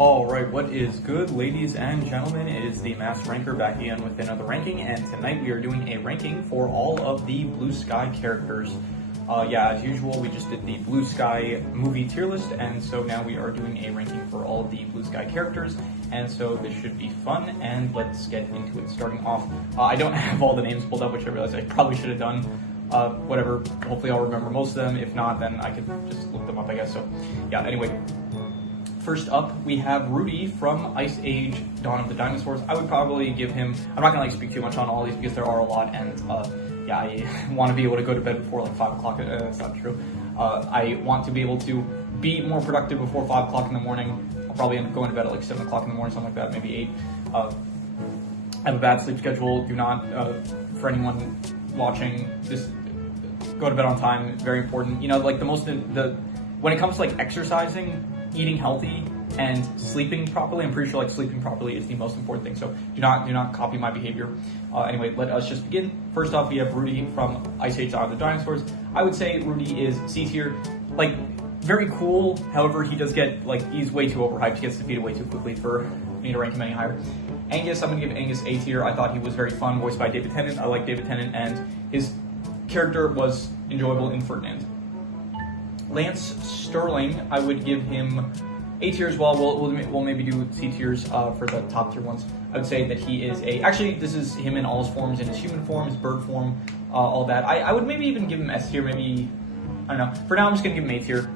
Alright, what is good, ladies and gentlemen? It is the Mass Ranker back again with another ranking, and tonight we are doing a ranking for all of the Blue Sky characters. As usual, we just did the Blue Sky movie tier list, and so now we are doing a ranking for all of the Blue Sky characters, and so this should be fun, and let's get into it. Starting off, I don't have all the names pulled up, which I realized I probably should have done. Whatever, hopefully I'll remember most of them. If not, then I could just look them up, I guess. So, yeah, anyway. First up, we have Rudy from Ice Age Dawn of the Dinosaurs. I would probably give him, I'm not going to speak too much on all these because there are a lot, and I want to be able to go to bed before like 5 o'clock. That's not true. I want to be able to be more productive before 5 o'clock in the morning. I'll probably end up going to bed at like 7 o'clock in the morning, something like that, maybe 8. I have a bad sleep schedule. Do not, for anyone watching, just go to bed on time. Very important. You know, like when it comes to like exercising, eating healthy, and sleeping properly, I'm pretty sure like sleeping properly is the most important thing. So do not copy my behavior. Anyway, let us just begin. First off, we have Rudy from Ice Age Dawn of the Dinosaurs. I would say Rudy is C tier. Like, very cool. However, he does get, like, he's way too overhyped. He gets defeated way too quickly for me to rank him any higher. Angus, I'm going to give Angus A tier. I thought he was very fun, voiced by David Tennant. I like David Tennant, and his character was enjoyable in Ferdinand. Lance Sterling, I would give him A tier as well. We'll maybe do C tiers for the top tier ones. I would say that he is actually, this is him in all his forms, in his human form, his bird form, all that. I would maybe even give him S tier, maybe, I don't know. For now, I'm just going to give him A tier.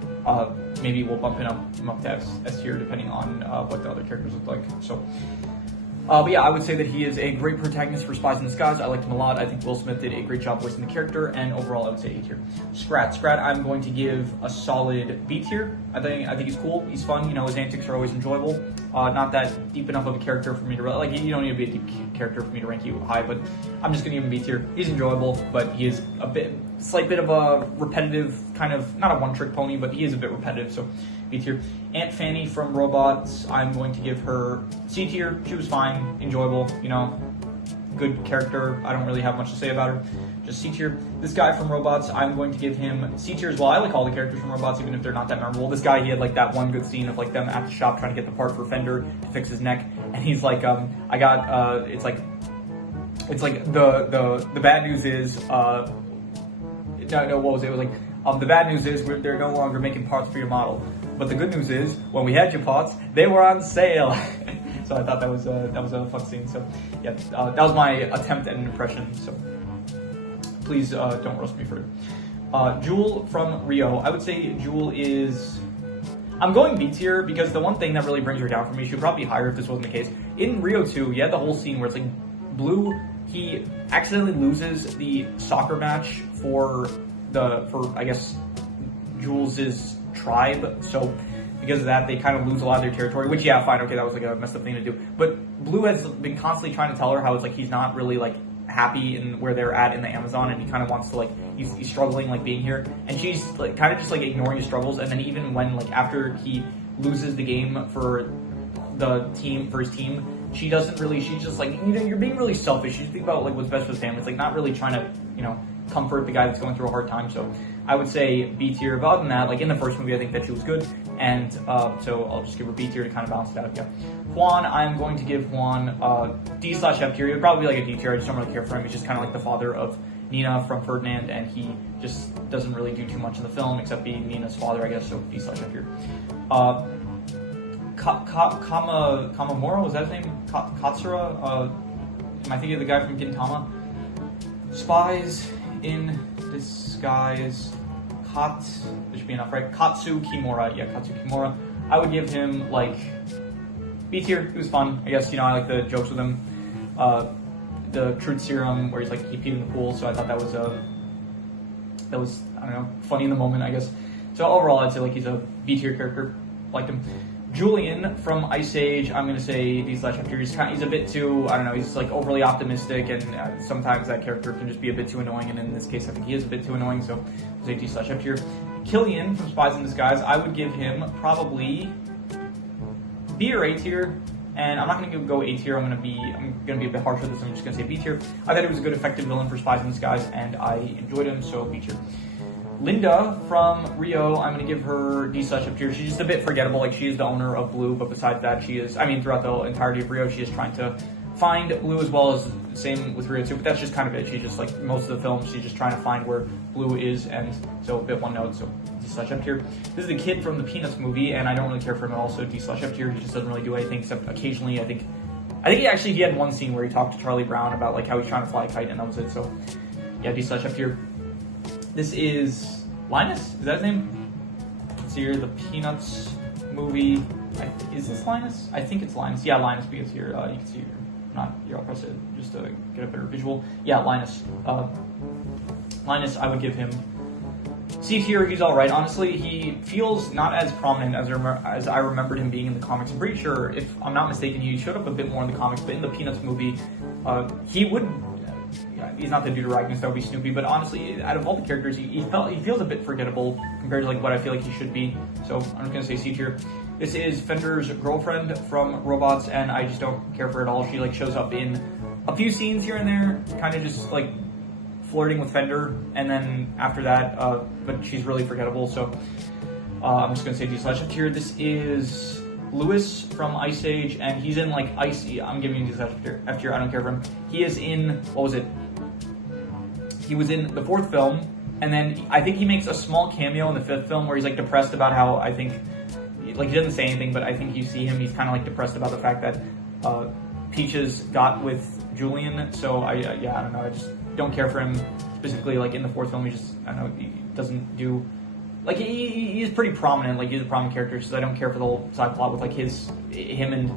Maybe we'll bump him up to S tier depending on what the other characters look like. So. But yeah, I would say that he is a great protagonist for Spies in Disguise. I liked him a lot. I think Will Smith did a great job voicing the character, and overall I would say A tier. Scrat, I'm going to give a solid B tier. I think he's cool. He's fun. You know, his antics are always enjoyable. Not that deep enough of a character for me to like. You don't need to be a deep character for me to rank you high, but I'm just gonna give him B tier. He's enjoyable, but he is slight bit of a repetitive kind of, not a one-trick pony, but he is a bit repetitive. So B tier. Aunt Fanny from Robots, I'm going to give her C tier. She was fine, enjoyable, you know, good character. I don't really have much to say about her. Just C tier. This guy from Robots, I'm going to give him C tier as well. I like all the characters from Robots, even if they're not that memorable. This guy, he had like that one good scene of like them at the shop trying to get the part for Fender to fix his neck, and he's like, it's like the bad news is, what was it? It was like, the bad news is they're no longer making parts for your model. But the good news is, when we had your parts, they were on sale. So I thought that was a fun scene. So yeah, that was my attempt at an impression. So please don't roast me for it. Jewel from Rio. I would say Jewel is. I'm going B tier because the one thing that really brings her down for me, she would probably be higher if this wasn't the case. In Rio 2, you had the whole scene where it's like Blue. He accidentally loses the soccer match for I guess Jules's tribe, so because of that they kind of lose a lot of their territory, which yeah, fine, okay, that was like a messed up thing to do, but Blue has been constantly trying to tell her how it's like he's not really like happy in where they're at in the Amazon, and he kind of wants to like he's struggling like being here, and she's like kind of just like ignoring his struggles. And then even when like after he loses the game for his team, she's just like, you know, you're being really selfish. You think about like what's best for the family. It's like not really trying to, you know, comfort the guy that's going through a hard time. So I would say B tier. But other than that, like in the first movie, I think that she was good, and so I'll just give her B tier to kind of balance it out. Yeah, Juan, I'm going to give Juan D/F tier. It would probably be like a D tier. I just don't really care for him. He's just kind of like the father of Nina from Ferdinand, and he just doesn't really do too much in the film except be Nina's father, I guess. So D/F tier. Kamamura, was that his name? Katsura? Am I thinking of the guy from Gintama? Spies in Disguise. There should be enough, right? Katsu Kimura. Yeah, Katsu Kimura. I would give him like B tier. It was fun. I guess, you know, I like the jokes with him. The truth serum where he's like he peed in the pool, so I thought that was I don't know, funny in the moment, I guess. So overall, I'd say like he's a B tier character. Liked him. Julian from Ice Age, I'm going to say D/F tier. He's a bit too, I don't know, he's like overly optimistic, and sometimes that character can just be a bit too annoying, and in this case I think he is a bit too annoying, so I'll say D/F tier. Killian from Spies in Disguise, I would give him probably B or A tier, and I'm not going to go A tier. I'm going to be a bit harsh with this. I'm just going to say B tier. I thought he was a good effective villain for Spies in Disguise, and I enjoyed him, so B tier. Linda from Rio, I'm going to give her D/ up tier. She's just a bit forgettable. Like, she is the owner of Blue, but besides that, she is, I mean, throughout the entirety of Rio, she is trying to find Blue, as well as same with Rio too, but that's just kind of it. She's just, like, most of the film, she's just trying to find where Blue is, and so a bit one note, so D/ up tier. This is the kid from the Peanuts movie, and I don't really care for him at all, so D/ up tier. He just doesn't really do anything, except occasionally, I think he had one scene where he talked to Charlie Brown about, like, how he's trying to fly a kite, and that was it, so yeah, D/ up tier. This is Linus? Is that his name? Let's see here, the Peanuts movie. Is this Linus? I think it's Linus. Yeah, Linus, because here, you can see here. I'll press it just to get a better visual. Yeah, Linus. Linus, I would give him C tier. He's alright. Honestly, he feels not as prominent as I remembered him being in the comics. I'm pretty sure, if I'm not mistaken, he showed up a bit more in the comics, but in the Peanuts movie, he would... he's not the dude Ragnar, that would be Snoopy, but honestly, out of all the characters, he feels a bit forgettable compared to, like, what I feel like he should be. So I'm just gonna say C tier. This is Fender's girlfriend from Robots, and I just don't care for her at all. She, like, shows up in a few scenes here and there, kind of just, like, flirting with Fender, and then after that, but she's really forgettable. So I'm just gonna say D/ up tier. This is Lewis from Ice Age, and he's in, like, Icy. I'm giving you F tier. I don't care for him. He is in, what was it? He was in the 4th film, and then I think he makes a small cameo in the 5th film where he's, like, depressed about how, I think, like, he doesn't say anything, but I think you see him, he's kind of, like, depressed about the fact that Peaches got with Julian. So I don't know, I just don't care for him specifically. Like, in the 4th film, he just, I don't know, he doesn't do, like, he's pretty prominent, like, he's a prominent character, so I don't care for the whole side plot with, like, him and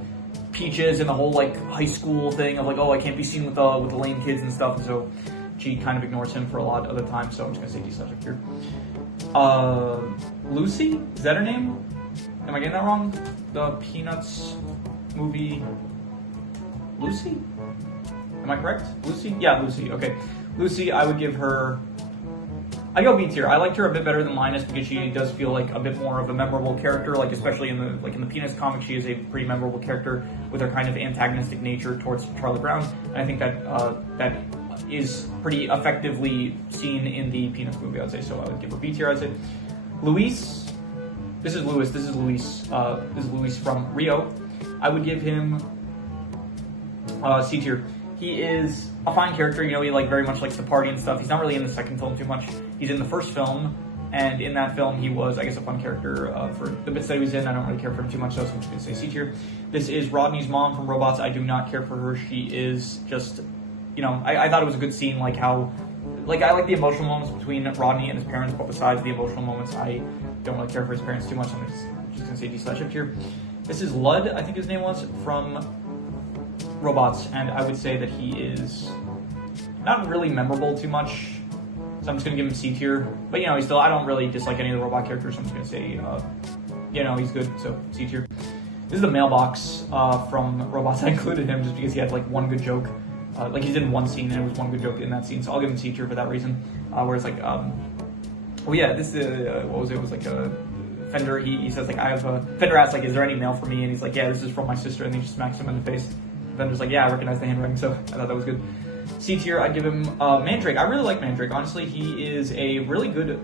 Peaches and the whole, like, high school thing of, like, oh, I can't be seen with the lame kids and stuff, and so she kind of ignores him for a lot of the time, so I'm just gonna say D/ up here. Lucy? Is that her name? Am I getting that wrong? The Peanuts movie. Lucy? Am I correct? Lucy? Yeah, Lucy. Okay. Lucy, I would give her... I go B tier. I liked her a bit better than Linus because she does feel like a bit more of a memorable character. Like, especially in the Peanuts comic, she is a pretty memorable character with her kind of antagonistic nature towards Charlie Brown. And I think that that is pretty effectively seen in the Peanuts movie, I'd say. So I would give her B tier, I'd say. Luis. This is Luis. This is Luis from Rio. I would give him C tier. He is a fine character, you know, he, like, very much likes to party and stuff. He's not really in the 2nd film too much. He's in the 1st film, and in that film he was, I guess, a fun character for the bits that he was in. I don't really care for him too much, so I'm just going to say C tier. This is Rodney's mom from Robots. I do not care for her. She is just, you know, I thought it was a good scene, like, how, like, I like the emotional moments between Rodney and his parents, but besides the emotional moments, I don't really care for his parents too much, so I'm just going to say D/ up tier. This is Lud, I think his name was, from Robots, and I would say that he is not really memorable too much, so I'm just gonna give him C tier. But, you know, I don't really dislike any of the robot characters, so I'm just gonna say, you know, he's good, so C tier. This is the mailbox from Robots. I included him just because he had, like, one good joke. Like, he's in one scene and it was one good joke in that scene, so I'll give him C tier for that reason. Whereas, like, oh yeah, this what was it? It was like a Fender. He says, like, Fender asks, like, is there any mail for me? And he's like, yeah, this is from my sister, and he just smacks him in the face. Fender's like, yeah, I recognize the handwriting, so I thought that was good. C tier, I'd give him Mandrake. I really like Mandrake. Honestly, he is a really good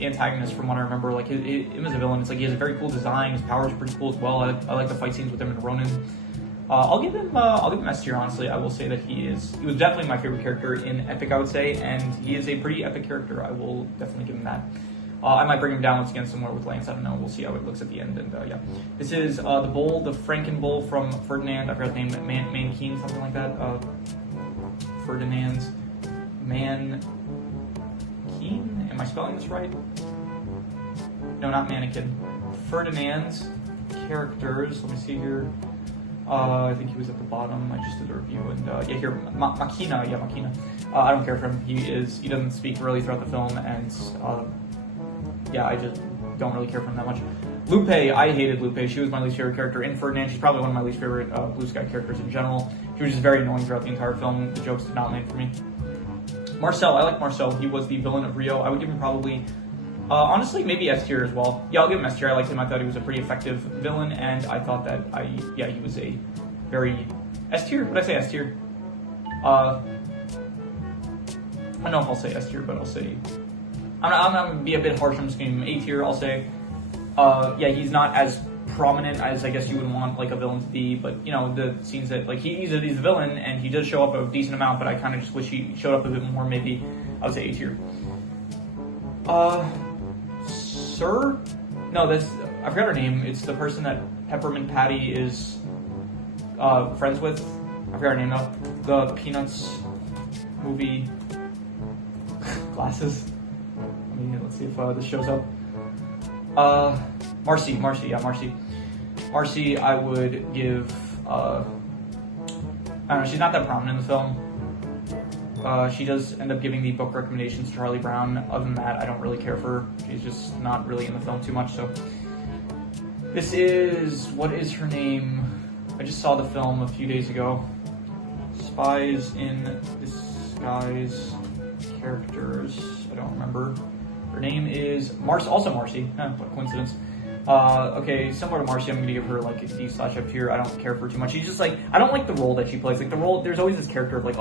antagonist from what I remember. Like, him as a villain, it's like he has a very cool design. His powers are pretty cool as well. I like the fight scenes with him and Ronin. I'll give him S tier. Honestly, I will say that he was definitely my favorite character in Epic, I would say, and he is a pretty epic character. I will definitely give him that. I might bring him down once again somewhere with Lance. I don't know. We'll see how it looks at the end. And yeah, this is the bull, the Franken bull from Ferdinand. I forgot his name, Mankeen, something like that. Ferdinand's Mankeen. Am I spelling this right? No, not mannequin. Ferdinand's characters. Let me see here. I think he was at the bottom. I just did a review, and yeah, here, Makina. Yeah, Makina. I don't care for him. He doesn't speak really throughout the film, and yeah, I just don't really care for him that much. Lupe, I hated Lupe. She was my least favorite character in Ferdinand. She's probably one of my least favorite Blue Sky characters in general. She was just very annoying throughout the entire film. The jokes did not land for me. Marcel, I like Marcel. He was the villain of Rio. I would give him probably, honestly, maybe S tier as well. Yeah, I'll give him S tier. I liked him. I thought he was a pretty effective villain, and I thought that he was a very S tier. Would I say S tier? I don't know if I'll say S tier, but I'll say I'm gonna be a bit harsh. I'm just giving him A tier. I'll say, yeah, he's not as prominent as I guess you would want like a villain to be, but you know the scenes that like he's a villain and he does show up a decent amount, but I kind of just wish he showed up a bit more. Maybe I would say A tier. Sir? No, I forgot her name. It's the person that Peppermint Patty is friends with. I forgot her name though. The Peanuts movie. Glasses. I mean, let's see if this shows up. Marcy, yeah, Marcy. Marcy, I would give, I don't know, she's not that prominent in the film. She does end up giving the book recommendations to Charlie Brown. Other than that, I don't really care for her. She's just not really in the film too much, so. This is, what is her name? I just saw the film a few days ago. Spies in Disguise characters. I don't remember. Her name is also Marcy. What coincidence. Okay, similar to Marcy, I'm gonna give her like a D/F tier. I don't care for too much. She's just like, I don't like the role that she plays. Like the role, there's always this character of like,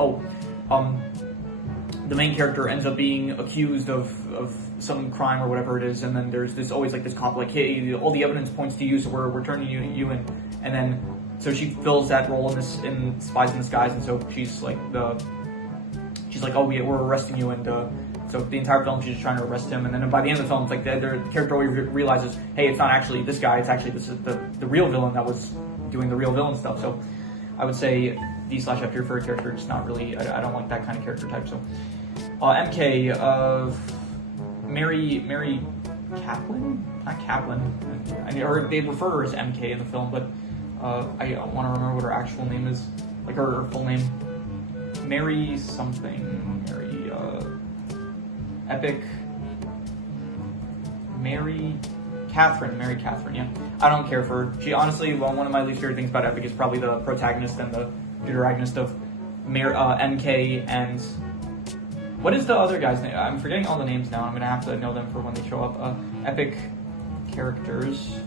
the main character ends up being accused of some crime or whatever it is, and then there's this always like this cop like, hey, all the evidence points to you, so we're turning you in, and then so she fills that role in Spies in Disguise, and so she's like, oh, we're arresting you, and so the entire film she's just trying to arrest him, and then by the end of the film, it's like the character always realizes, hey, it's not actually this guy, it's actually this is the real villain that was doing the real villain stuff. So I would say D/F tier for a character, just not really. I don't like that kind of character type. So MK of Mary Kaplan, not Kaplan, or they refer to her as MK in the film, but I want to remember what her actual name is, like her full name, Mary something, Mary Catherine, yeah. I don't care for her. She honestly, one of my least favorite things about Epic is probably the protagonist and the deuteragonist of MK and what is the other guy's name? I'm forgetting all the names now. I'm gonna have to know them for when they show up. Epic characters.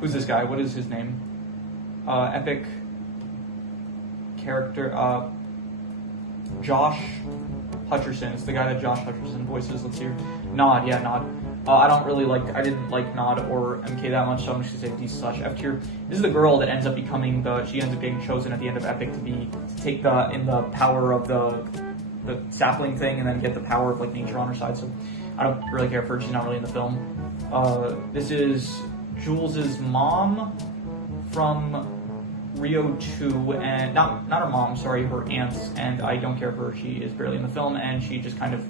Who's this guy? What is his name? Epic character. Josh Hutcherson. It's the guy that Josh Hutcherson voices. Let's hear. Nod. I didn't like Nod or MK that much, so I'm just gonna say D/F tier. This is the girl that ends up becoming she ends up getting chosen at the end of Epic to take the power of the sapling thing and then get the power of like nature on her side. So I don't really care for her. She's not really in the film. This is Jules's mom from Rio 2, and not her mom, sorry, her aunts, and I don't care for her. She is barely in the film, and she just kind of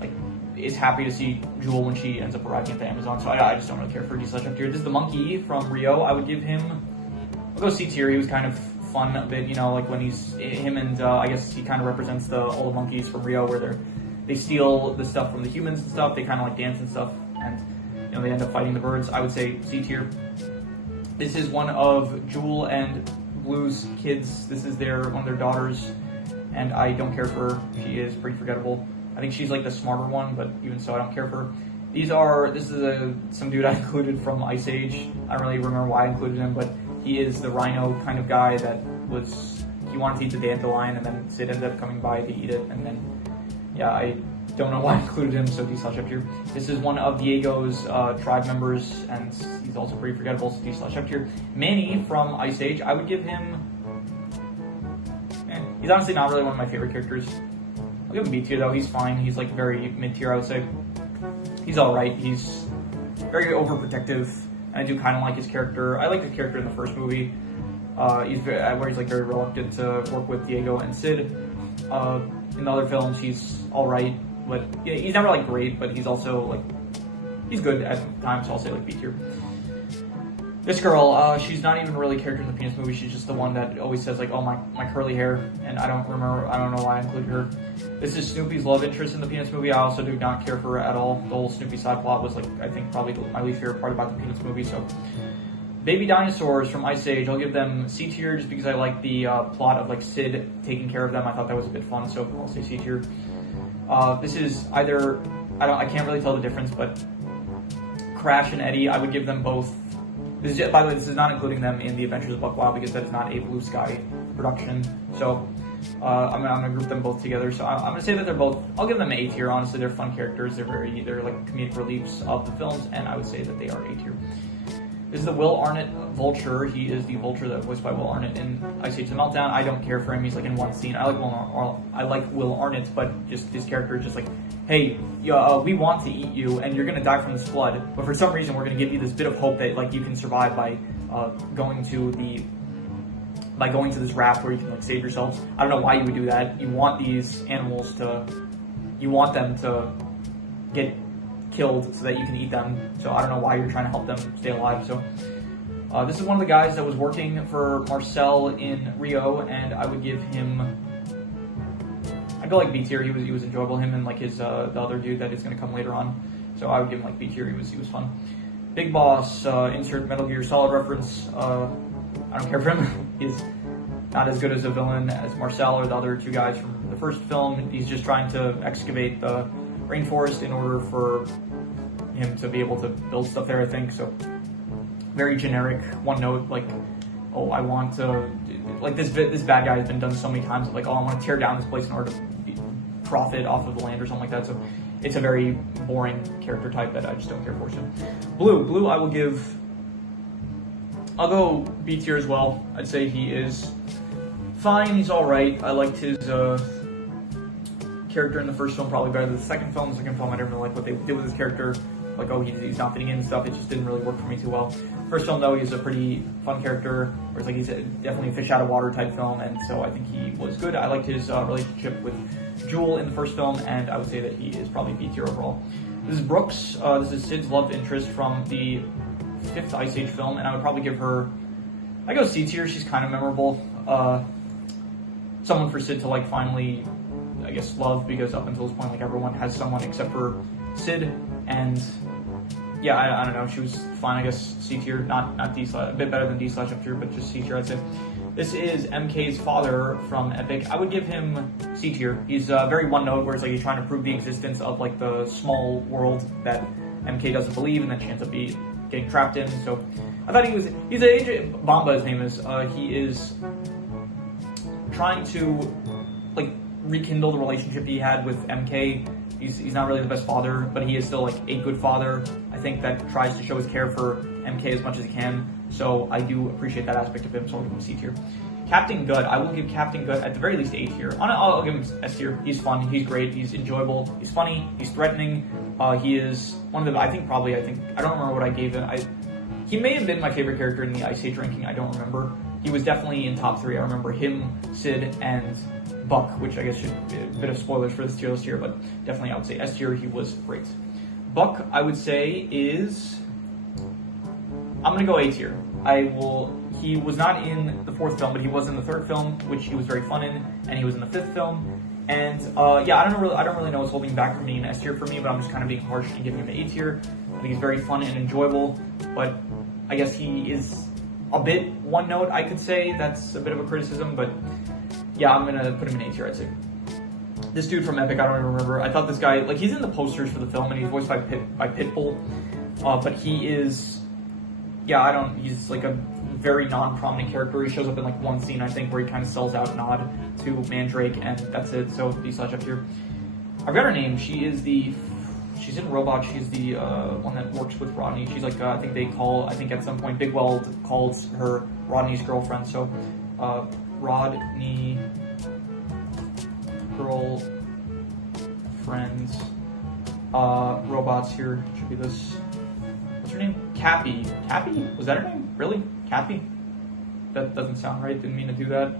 like is happy to see Jewel when she ends up arriving at the Amazon, so I just don't really care for D/F tier. This is the monkey from Rio. I would give him, I'll go C tier. He was kind of fun a bit, you know, like when him and I guess he kind of represents all the monkeys from Rio where they steal the stuff from the humans and stuff. They kind of like dance and stuff, and you know they end up fighting the birds. I would say C tier. This is one of Jewel and Blue's kids. This is one of their daughters, and I don't care for her. She is pretty forgettable. I think she's like the smarter one, but even so, I don't care for her. This is some dude I included from Ice Age. I don't really remember why I included him, but he is the rhino kind of guy he wanted to eat the dandelion, and then Sid ended up coming by to eat it, and then, yeah, I don't know why I included him, so D/F tier. This is one of Diego's tribe members, and he's also pretty forgettable, so D/F tier. Manny from Ice Age, I would give him, he's honestly not really one of my favorite characters. I'll give him B tier though, he's fine, he's like very mid tier I would say. He's alright, he's very overprotective, and I do kind of like his character. I like his character in the first movie, where he's like very reluctant to work with Diego and Sid. In the other films, he's alright, but yeah, he's never like great, but he's also like, he's good at times, so I'll say like B tier. This girl, she's not even really a character in the Peanuts movie, she's just the one that always says like, oh my curly hair, and I don't know why I included her. This is Snoopy's love interest in the Peanuts movie. I also do not care for her at all. The whole Snoopy side plot was like, I think probably my least favorite part about the Peanuts movie, so. Baby dinosaurs from Ice Age, I'll give them C tier just because I like the plot of like Sid taking care of them. I thought that was a bit fun, so I'll say C tier. This is either, I can't really tell the difference, but Crash and Eddie, I would give them both. By the way, this is not including them in The Adventures of Buck Wild because that is not a Blue Sky production. So I'm gonna group them both together. So I'm gonna say that they're both. I'll give them A tier. Honestly, they're fun characters. They're like comedic reliefs of the films, and I would say that they are A tier. This is the Will Arnett Vulture. He is the Vulture that was voiced by Will Arnett in Ice Age: The Meltdown. I don't care for him. He's like in one scene. I like Will Arnett, but just his character is just like, hey, we want to eat you, and you're gonna die from this flood. But for some reason, we're gonna give you this bit of hope that like you can survive by going to this raft where you can like save yourselves. I don't know why you would do that. You want these animals you want them to get killed so that you can eat them. So I don't know why you're trying to help them stay alive. So this is one of the guys that was working for Marcel in Rio, and I would give him. I'd go like B tier. He was enjoyable. Him and like his the other dude that is going to come later on. So I would give him like B tier. He was fun. Big Boss. Insert Metal Gear Solid reference. I don't care for him. He's not as good as a villain as Marcel or the other two guys from the first film. He's just trying to excavate the rainforest in order for him to be able to build stuff there, I think. So very generic, one note, like, oh, I want to, like this bad guy has been done so many times, like, oh, I want to tear down this place in order to profit off of the land or something like that. So it's a very boring character type that I just don't care for. So Blue, I'll go B tier as well. I'd say he is fine. He's all right. I liked his character in the first film probably better than the second film. The second film, I didn't really like what they did with his character. Like, oh, he's not fitting in and stuff. It just didn't really work for me too well. First film, though, he's a pretty fun character. Whereas, like, he's definitely a fish out of water type film, and so I think he was good. I liked his relationship with Jewel in the first film, and I would say that he is probably B tier overall. This is Brooks. This is Sid's love interest from the 5th Ice Age film, and I would probably give her, I go C tier. She's kind of memorable. Someone for Sid to like finally, I guess, love, because up until this point, like, everyone has someone except for Sid, and yeah, I don't know. She was fine, I guess. C tier, not D slash, a bit better than D slash up tier, but just C tier, I'd say. This is MK's father from Epic. I would give him C tier. He's very one note, where it's like he's trying to prove the existence of like the small world that MK doesn't believe, and then she ends up getting trapped in. So I thought he's Bamba, his name is. He is trying to like rekindle the relationship he had with MK. He's not really the best father, but he is still like a good father, I think, that tries to show his care for MK as much as he can. So I do appreciate that aspect of him, so I'll give him C tier. Captain Gut, I will give Captain Gut at the very least A tier. I'll give him S tier. He's fun, he's great, he's enjoyable, he's funny, he's threatening. He is one of the, I don't remember what I gave him. He may have been my favorite character in the Ice Age ranking, I don't remember. He was definitely in top 3. I remember him, Sid, and Buck, which I guess should be a bit of spoilers for this tier list here, but definitely I would say S tier. He was great. Buck, I would say, is, I'm gonna go A tier. He was not in the 4th film, but he was in the 3rd film, which he was very fun in, and he was in the 5th film. And yeah, I don't really know what's holding back from being an S tier for me, but I'm just kind of being harsh and giving him an A tier. I think he's very fun and enjoyable, but I guess he is a bit one note, I could say. That's a bit of a criticism, but yeah, I'm gonna put him in A tier, I'd say. This dude from Epic, I don't even remember. I thought this guy, like, he's in the posters for the film, and he's voiced by Pitbull, but he is, yeah, he's like a very non-prominent character. He shows up in like one scene, I think, where he kind of sells out Nod to Mandrake, and that's it. So B slash up here. I've got her name. She's in Robot. She's the one that works with Rodney. She's like, I think at some point Big Weld calls her Rodney's girlfriend. So Rodney girlfriends. Robots here should be this. What's her name? Cappy. Cappy? Was that her name? Really? Cappy? That doesn't sound right. Didn't mean to do that.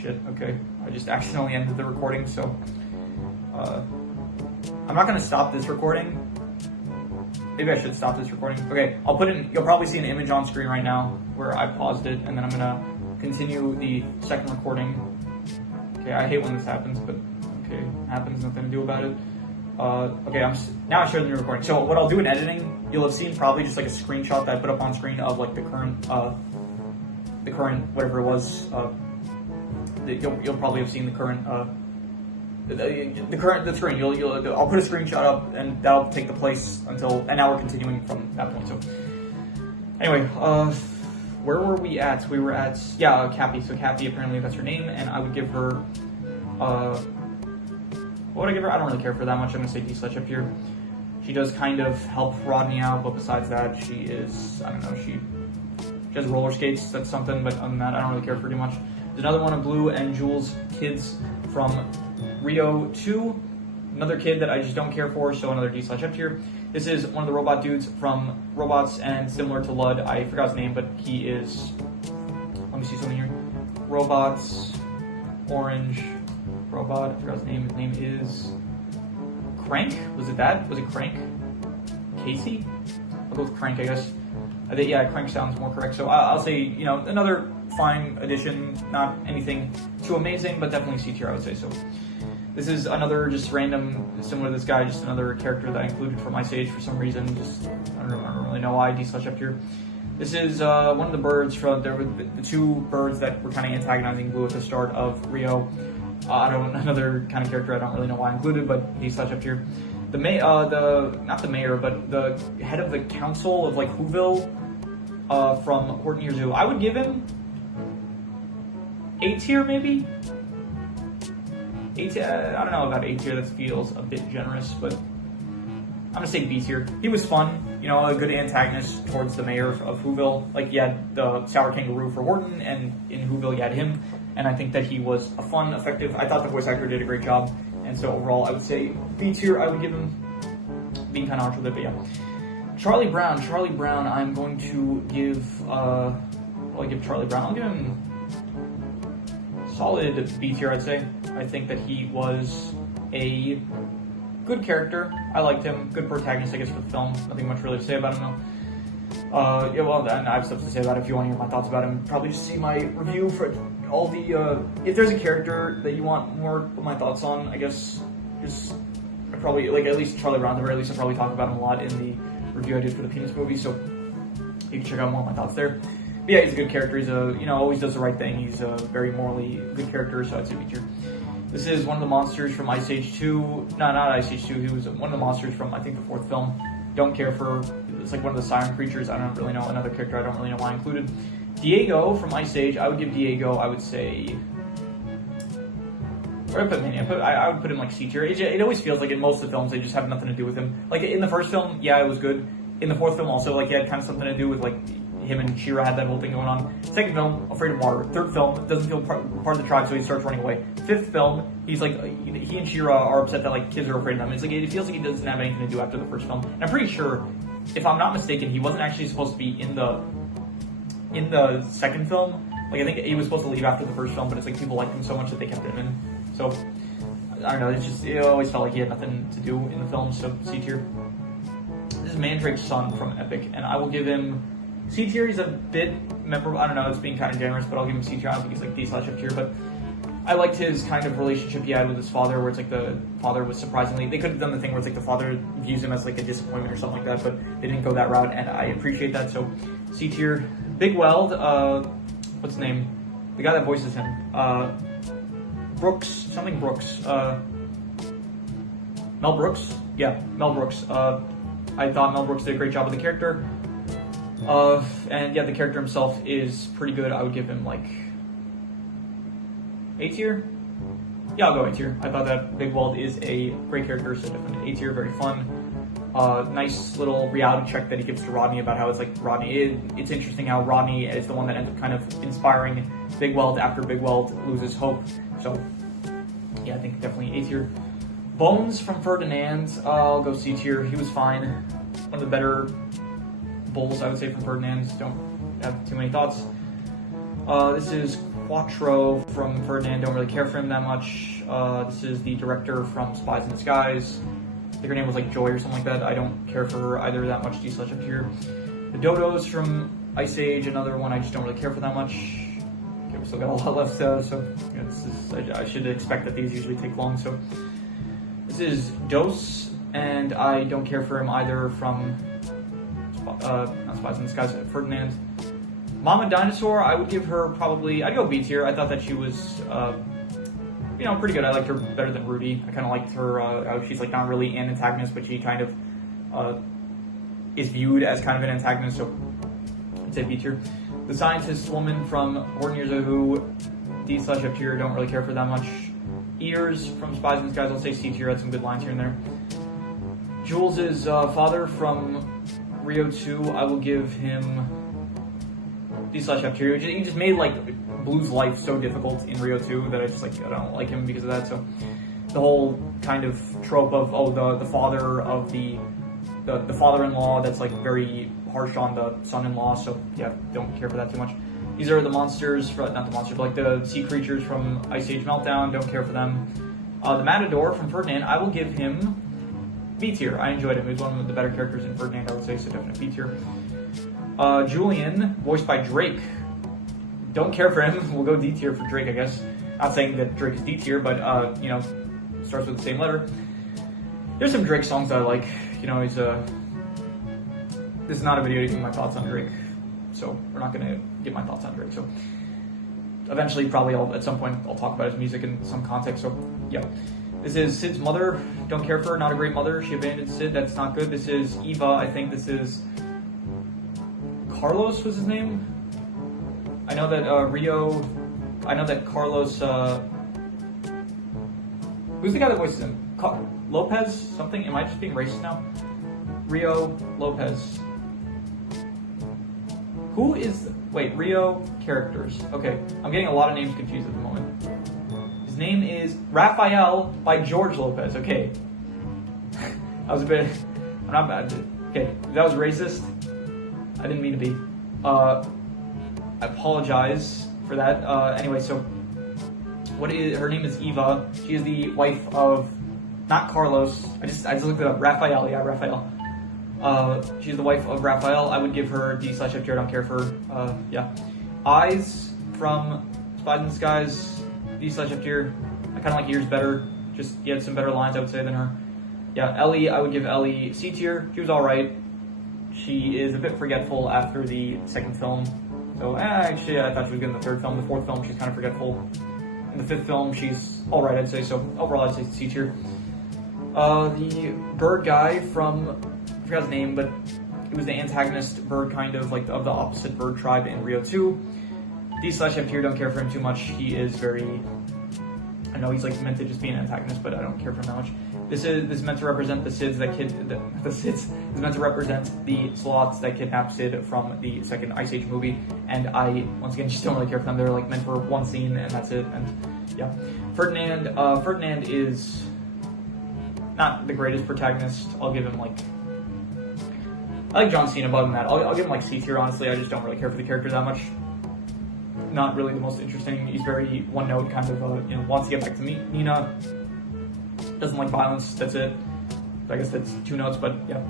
Shit. Okay. I just accidentally ended the recording, so I'm not gonna stop this recording. Maybe I should stop this recording. Okay, you'll probably see an image on screen right now where I paused it, and then I'm gonna continue the second recording. Okay, I hate when this happens, but okay, it happens, nothing to do about it. Okay, now I share the new recording. So what I'll do in editing, you'll have seen probably just like a screenshot that I put up on screen of like the current whatever it was. You'll probably have seen the current the screen. I'll put a screenshot up, and that'll take the place and now we're continuing from that point. So anyway, where were we at? We were at, yeah, Cappy. So Cappy, apparently that's her name, and I would give her, what would I give her? I don't really care for that much. I'm gonna say D Sledge up here. She does kind of help Rodney out, but besides that, she is, I don't know, she has roller skates, that's something, but other than that, I don't really care for too much. There's another one of Blue and Jules' kids from Rio 2. Another kid that I just don't care for, so another D Sledge up here. This is one of the robot dudes from Robots, and similar to Lud, I forgot his name, but he is, let me see something here. Robots, Orange, Robot, I forgot his name. His name is Crank? Was it that? Was it Crank? Casey? I'll go with Crank, I guess. I think, yeah, Crank sounds more correct. So I'll say, you know, another fine addition, not anything too amazing, but definitely C tier, I would say. So this is another just random, similar to this guy, just another character that I included from Ice Age for some reason. Just, I don't really know why. D Sledge up here. This is one of the birds from, there were the two birds that were kind of antagonizing Blue at the start of Rio. Another kind of character I don't really know why I included, but D Sledge up here. Not the mayor, but the head of the council of like Whoville from Horton Year Zoo. I would give him A tier, maybe. A tier. I don't know about A tier. That feels a bit generous, but I'm gonna say B tier. He was fun, you know, a good antagonist towards the mayor of Whoville. Like, you had the Sour Kangaroo for Horton, and in Whoville you had him. And I think that he was a fun, effective. I thought the voice actor did a great job. And so overall, I would say B tier. I would give him, being kind of harsh with it, but yeah. Charlie Brown, I'm going to give, what will I give Charlie Brown? I'll give him solid B tier, I'd say. I think that he was a good character. I liked him. Good protagonist, I guess, for the film. Nothing much really to say about him, though. Yeah, well, I have stuff to say about it. If you want to hear my thoughts about him, probably just see my review for all the, if there's a character that you want more of my thoughts on, I guess, just, probably, like, at least Charlie Brown, at the very least, I'll probably talk about him a lot in the review I did for the Penis movie, so you can check out more of my thoughts there. But yeah, he's a good character. He's a, you know, always does the right thing. He's a very morally good character, so I'd say B tier. This is one of the monsters from Ice Age 2. No, not Ice Age 2. He was one of the monsters from, I think, the fourth film. Don't care for, it's like one of the siren creatures. I don't really know. Another character I don't really know why I included. Diego from Ice Age. I would give Diego, I would say, where would I put Manny? I would put him like C tier. It always feels like in most of the films they just have nothing to do with him. Like in the first film, yeah, it was good. In the fourth film also, like, he had kind of something to do with, like, him and She-Ra had that whole thing going on. Second film, afraid of water. Third film, doesn't feel part of the tribe, so he starts running away. Fifth film, he's like, he and She-Ra are upset that, like, kids are afraid of them. It's like, it feels like he doesn't have anything to do after the first film. And I'm pretty sure, if I'm not mistaken, he wasn't actually supposed to be in the second film. Like, I think he was supposed to leave after the first film, but it's like people liked him so much that they kept him in. So, I don't know, it always felt like he had nothing to do in the film, so C tier. This is Mandrake's son from Epic, and I will give him C tier. He's a bit memorable. I don't know, it's being kind of generous, but I'll give him C tier. I don't think he's like D slash F tier, but I liked his kind of relationship he had with his father, where it's like the father was surprisingly, they could have done the thing where it's like the father views him as like a disappointment or something like that, but they didn't go that route, and I appreciate that, so C tier. Big Weld, what's his name? The guy that voices him. Brooks, Mel Brooks? Yeah, Mel Brooks. I thought Mel Brooks did a great job with the character. And yeah, the character himself is pretty good. I would give him like A tier? Yeah, I'll go A tier. I thought that Big Wald is a great character, so definitely A tier, very fun. Nice little reality check that he gives to Rodney about how it's like Rodney, it's interesting how Rodney is the one that ends up kind of inspiring Big Weld after Big Weld loses hope. So yeah, I think definitely A tier. Bones from Ferdinand, I'll go C tier. He was fine. One of the better bulls, I would say, from Ferdinand. Don't have too many thoughts. This is Quattro from Ferdinand. Don't really care for him that much. This is the director from Spies in Disguise. I think her name was like Joy or something like that. I don't care for her either that much. D slash up here. The Dodos from Ice Age, another one I just don't really care for that much. Okay, we still got a lot left, so I should expect that these usually take long. So this is Dos, and I don't care for him either from not Spies in Disguise, Ferdinand. Mama Dinosaur, I would give her probably, I'd go B tier. I thought that she was, you know, pretty good. I liked her better than Rudy. I kind of liked her, she's like not really an antagonist, but she kind of is viewed as kind of an antagonist, so I'd say B tier. The scientist woman from 14 Years of Who, D/F tier, don't really care for that much. Ears from Spies in Disguise, I'll say C tier, had some good lines here and there. Jules' father from Rio 2, I will give him D/F tier. He just made like Blue's life so difficult in Rio 2 that I don't like him because of that. So the whole kind of trope of the father of the father-in-law that's like very harsh on the son-in-law. So yeah, don't care for that too much. These are the monsters, not the monsters, but like the sea creatures from Ice Age Meltdown. Don't care for them. The Matador from Ferdinand, I will give him B tier. I enjoyed him. He was one of the better characters in Ferdinand, I would say, so definitely B tier. Julian, voiced by Drake. Don't care for him. We'll go D tier for Drake, I guess. Not saying that Drake is D tier, but you know, starts with the same letter. There's some Drake songs that I like. You know, he's this is not a video to give my thoughts on Drake, so we're not gonna give my thoughts on Drake. So eventually, probably at some point, I'll talk about his music in some context. So yeah. This is Sid's mother. Don't care for her. Not a great mother. She abandoned Sid. That's not good. This is Eva. I think this is Carlos was his name. I know that Rio. I know that Carlos. Who's the guy that voices him? Lopez something? Am I just being racist now? Rio Lopez. Who is? Wait, Rio characters. Okay, I'm getting a lot of names confused at the moment. His name is Raphael by George Lopez. Okay, I was a bit. I'm not bad. Okay, that was racist. I didn't mean to be. I apologize for that. Anyway, so what is her name? Is Eva. She is the wife of not Carlos. I just looked it up. Raphael. Yeah, Raphael. She's the wife of Raphael. I would give her D/F tier. I don't care for her. Yeah. Eyes from Spies in Disguise. D/F tier. I kind of like Ears better. Just he had some better lines, I would say, than her. Yeah. Ellie. I would give Ellie C tier. She was all right. She is a bit forgetful after the second film. So actually, I thought she was good in the third film. The fourth film, she's kind of forgetful. In the fifth film, she's all right, I'd say. So overall, I'd say C tier. The bird guy from, I forgot his name, but it was the antagonist bird, kind of like of the opposite bird tribe in Rio 2. D/F tier, don't care for him too much. He is very, I know he's like meant to just be an antagonist, but I don't care for him that much. This is meant to represent the Sids that the Sids is meant to represent the sloths that kidnapped Sid from the second Ice Age movie, and I once again just don't really care for them. They're like meant for one scene and that's it. And yeah, Ferdinand. Ferdinand is not the greatest protagonist. I'll give him like, I like John Cena above him that. I'll give him like C tier. Honestly, I just don't really care for the character that much. Not really the most interesting. He's very one note, kind of wants to get back to Nina. Doesn't like violence, that's it. I guess that's 2 notes, but yeah.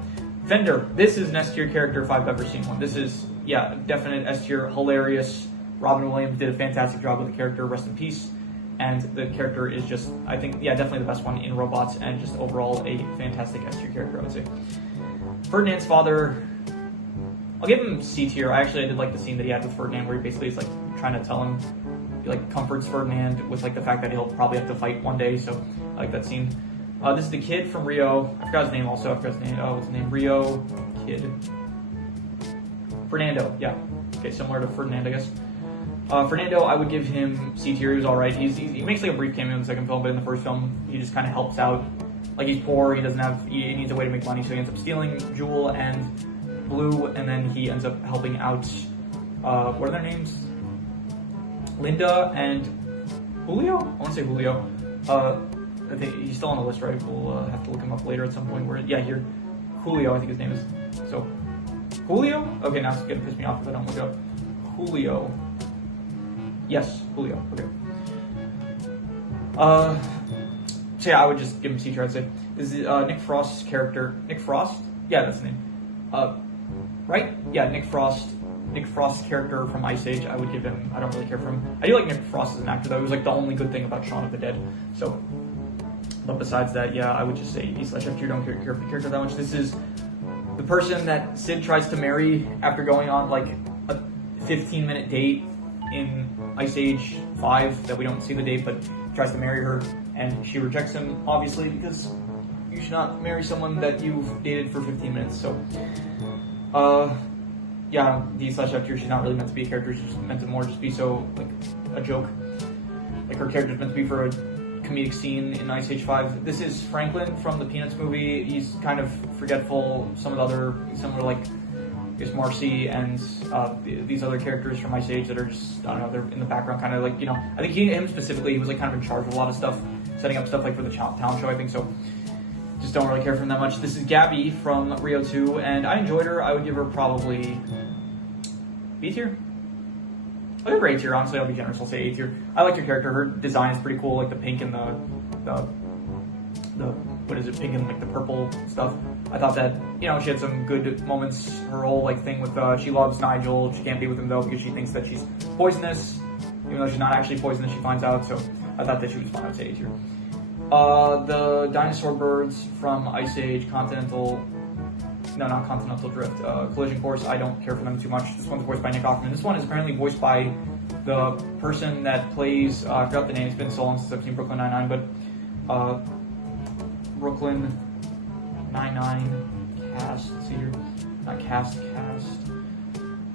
Fender, this is an S tier character if I've ever seen one. This is, yeah, definite S tier, hilarious. Robin Williams did a fantastic job with the character, rest in peace. And the character is just, I think, yeah, definitely the best one in Robots, and just overall a fantastic S tier character, I would say. Ferdinand's father, I'll give him C tier. I did like the scene that he had with Ferdinand where he basically is like trying to tell him, he like comforts Ferdinand with like the fact that he'll probably have to fight one day, so I like that scene. This is the kid from Rio. I forgot his name also. What's his name? Rio kid. Fernando, yeah. Okay, similar to Ferdinand, I guess. Fernando, I would give him C tier. He was alright. He makes like a brief cameo in the second film, but in the first film, he just kind of helps out. Like he's poor, he needs a way to make money, so he ends up stealing Jewel and Blue, and then he ends up helping out, what are their names? Linda and Julio? I want to say Julio. I think he's still on the list, right? We'll have to look him up later at some point. Yeah, here. Julio, I think his name is. So, Julio? Okay, now it's going to piss me off if I don't look it up. Julio. Yes, Julio. Okay. So yeah, I would just give him C tier, I'd say. This is Nick Frost's character. Nick Frost? Yeah, that's the name. Right? Yeah, Nick Frost. Nick Frost's character from Ice Age, I would give him, I don't really care for him. I do like Nick Frost as an actor, though. He was like the only good thing about Shaun of the Dead. So, but besides that, yeah, I would just say D/F tier, don't care for the character that much. This is the person that Sid tries to marry after going on like a 15-minute date in Ice Age 5 that we don't see the date, but tries to marry her, and she rejects him, obviously, because you should not marry someone that you've dated for 15 minutes, so. yeah, D/F tier, she's not really meant to be a character, she's just meant to more just be so, like, a joke. Like, her character's meant to be for a comedic scene in Ice Age 5. This is Franklin from the Peanuts movie. He's kind of forgetful. Some of the other, similar, like, I guess Marcy and these other characters from Ice Age that are just, I don't know, they're in the background, kind of like, you know, I think him specifically, he was, like, kind of in charge of a lot of stuff, setting up stuff, like, for the talent show, I think, so just don't really care for him that much. This is Gabby from Rio 2, and I enjoyed her. I would give her probably B tier? I'll give her A tier, honestly, I'll be generous, I'll say A tier. I liked her character, her design is pretty cool, like the pink and the what is it, pink and like the purple stuff. I thought that, you know, she had some good moments. Her whole like thing with, she loves Nigel, she can't be with him though because she thinks that she's poisonous, even though she's not actually poisonous, she finds out, so I thought that she was fun, I would say A tier. The dinosaur birds from Ice Age, Continental Drift, Collision Course, I don't care for them too much. This one's voiced by Nick Offerman. This one is apparently voiced by the person that plays, I forgot the name, it's been so long since I've seen Brooklyn Nine-Nine, but Brooklyn Nine-Nine cast, let's see here, not cast,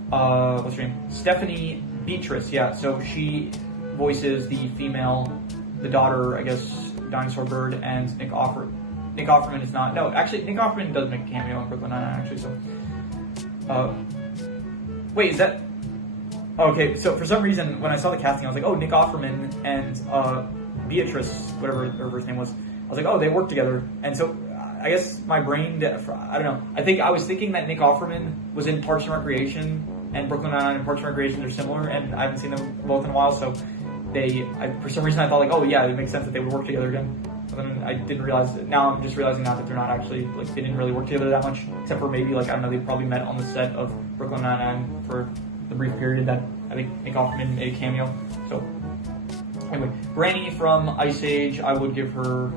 what's her name? Stephanie Beatrice, yeah, so she voices the female, the daughter, I guess, dinosaur bird, and Nick Offerman is not, no, actually, Nick Offerman does make a cameo in Brooklyn Nine-Nine, actually, so, wait, is that, okay, so for some reason, when I saw the casting, I was like, oh, Nick Offerman and, Beatrice, whatever her first name was, I was like, oh, they work together, and so, I guess my brain, I don't know, I was thinking that Nick Offerman was in Parks and Recreation, and Brooklyn Nine-Nine and Parks and Recreation, they're similar, and I haven't seen them both in a while, so for some reason I thought like, oh yeah, it makes sense that they would work together again. But then I didn't realize that, now I'm just realizing now that they're not actually, like, they didn't really work together that much, except for maybe, like, I don't know, they probably met on the set of Brooklyn Nine-Nine for the brief period that I think Nick Offerman made a cameo. So, anyway, Granny from Ice Age, I would give her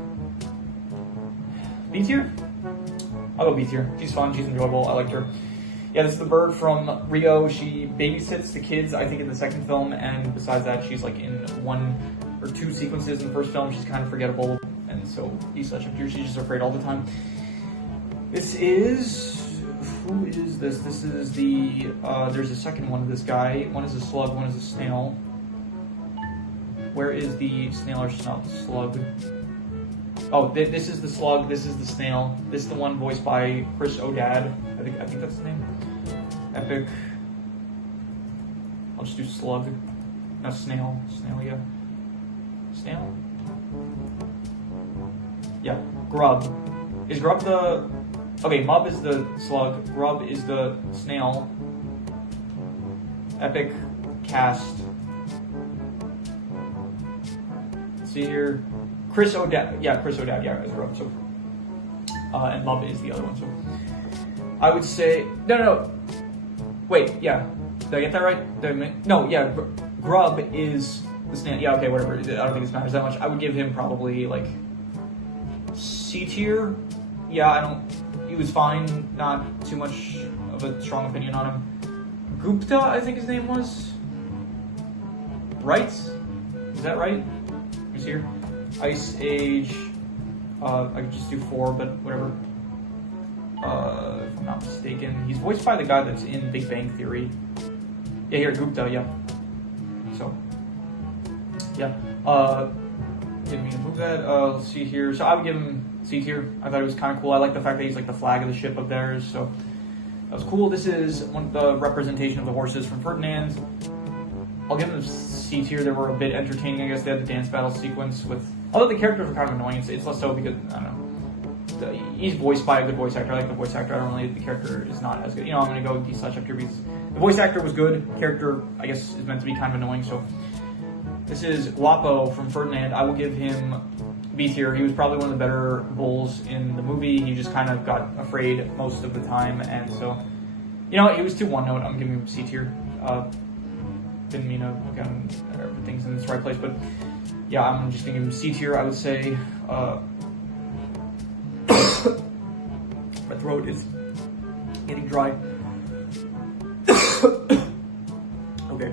B tier? I'll go B tier. She's fun, she's enjoyable, I liked her. Yeah, this is the bird from Rio. She babysits the kids, I think, in the second film, and besides that, she's like in 1 or 2 sequences in the first film. She's kind of forgettable, and so D/F tier, she's just afraid all the time. This is, who is this? This is the, there's a second one of this guy. One is a slug, one is a snail. Where is the snail or slug? Oh, this is the slug, this is the snail. This is the one voiced by Chris O'Dad. I think that's the name. Epic. I'll just do slug. No, snail. Snail, yeah. Snail? Yeah. Grub. Is Grub the... Okay, Mub is the slug. Grub is the snail. Epic cast. Let's see here. Chris O'Dad, yeah, is Grub, so, and Mub is the other one, so, I would say, no, wait, yeah, did I get that right? No, yeah, Grub is the snail, yeah, okay, whatever, I don't think this matters that much. I would give him probably, like, C tier, yeah, he was fine, not too much of a strong opinion on him. Gupta, I think his name was, right? Is that right? He's here. Ice Age, I could just do 4, but whatever. If I'm not mistaken, he's voiced by the guy that's in Big Bang Theory. Yeah, here, Gupta, yeah. So, yeah. Didn't mean to move that. Let's see here. So I would give him C tier. I thought it was kind of cool. I like the fact that he's like the flag of the ship of theirs, so that was cool. This is one of the representation of the horses from Ferdinand. I'll give them C tier. They were a bit entertaining, I guess. They had the dance battle sequence with... Although the characters were kind of annoying, it's less so because, I don't know. He's voiced by a good voice actor. I like the voice actor. I don't really... The character is not as good. You know, I'm going to go D/F tier because the voice actor was good. Character, I guess, is meant to be kind of annoying, so... This is Guapo from Ferdinand. I will give him B tier. He was probably one of the better bulls in the movie. He just kind of got afraid most of the time, and so... You know, he was too one-note. I'm giving him C tier. Didn't mean to look at everything's in its right place, but yeah, I'm just gonna give him C tier, I would say. My throat is getting dry. Okay.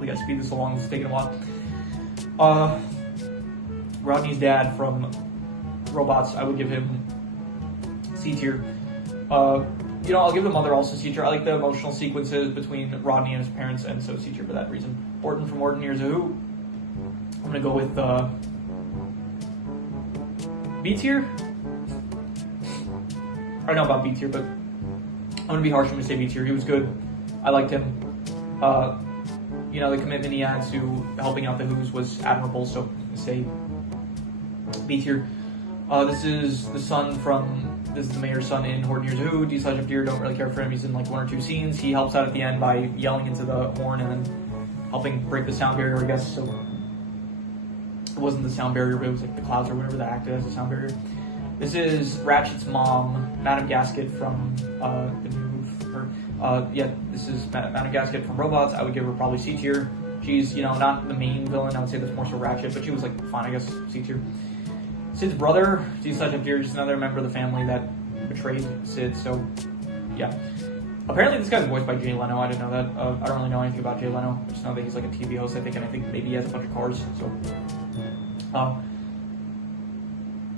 We gotta speed this along, it's taking a while. Rodney's dad from Robots, I would give him C tier. you know, I'll give the mother also C tier. I like the emotional sequences between Rodney and his parents, and so C tier for that reason. Horton from Horton Hears a Who. I'm gonna go with B tier. I don't know about B tier, but I'm gonna be harsh. I'm gonna say B tier. He was good. I liked him. You know, the commitment he had to helping out the Who's was admirable. So I'm gonna say B tier. This is the mayor's son in Horton Hears a Who. D/ Up tier. Don't really care for him. He's in like 1 or 2 scenes. He helps out at the end by yelling into the horn and then helping break the sound barrier, I guess. So it wasn't the sound barrier, but it was like the clouds or whatever that acted as a sound barrier. This is Ratchet's mom, Madame Gasket from the new this is Madame Gasket from Robots. I would give her probably C tier. She's, you know, not the main villain. I would say that's more so Ratchet, but she was like fine, I guess, C tier. Sid's brother, D/ Up tier, just another member of the family that betrayed Sid. So yeah. Apparently this guy's voiced by Jay Leno. I didn't know that. I don't really know anything about Jay Leno. I just know that he's like a TV host, I think, and I think maybe he has a bunch of cars. So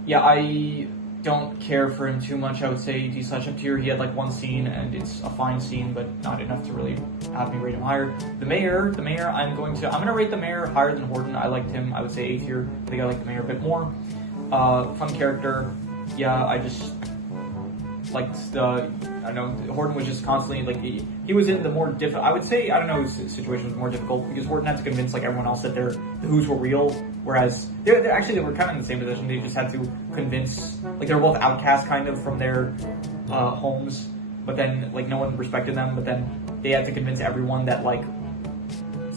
yeah, I don't care for him too much. I would say D/ Up tier. He had like 1 scene, and it's a fine scene, but not enough to really have me rate him higher. The mayor. I'm gonna rate the mayor higher than Horton. I liked him. I would say A tier. I think I like the mayor a bit more. Fun character. Yeah, I just liked I don't know, Horton was just constantly like he was in the more difficult. I would say, I don't know, his situation was more difficult because Horton had to convince like everyone else that the Who's were real, whereas they were kind of in the same position. They just had to convince, like, they were both outcasts kind of from their homes, but then like no one respected them. But then they had to convince everyone that like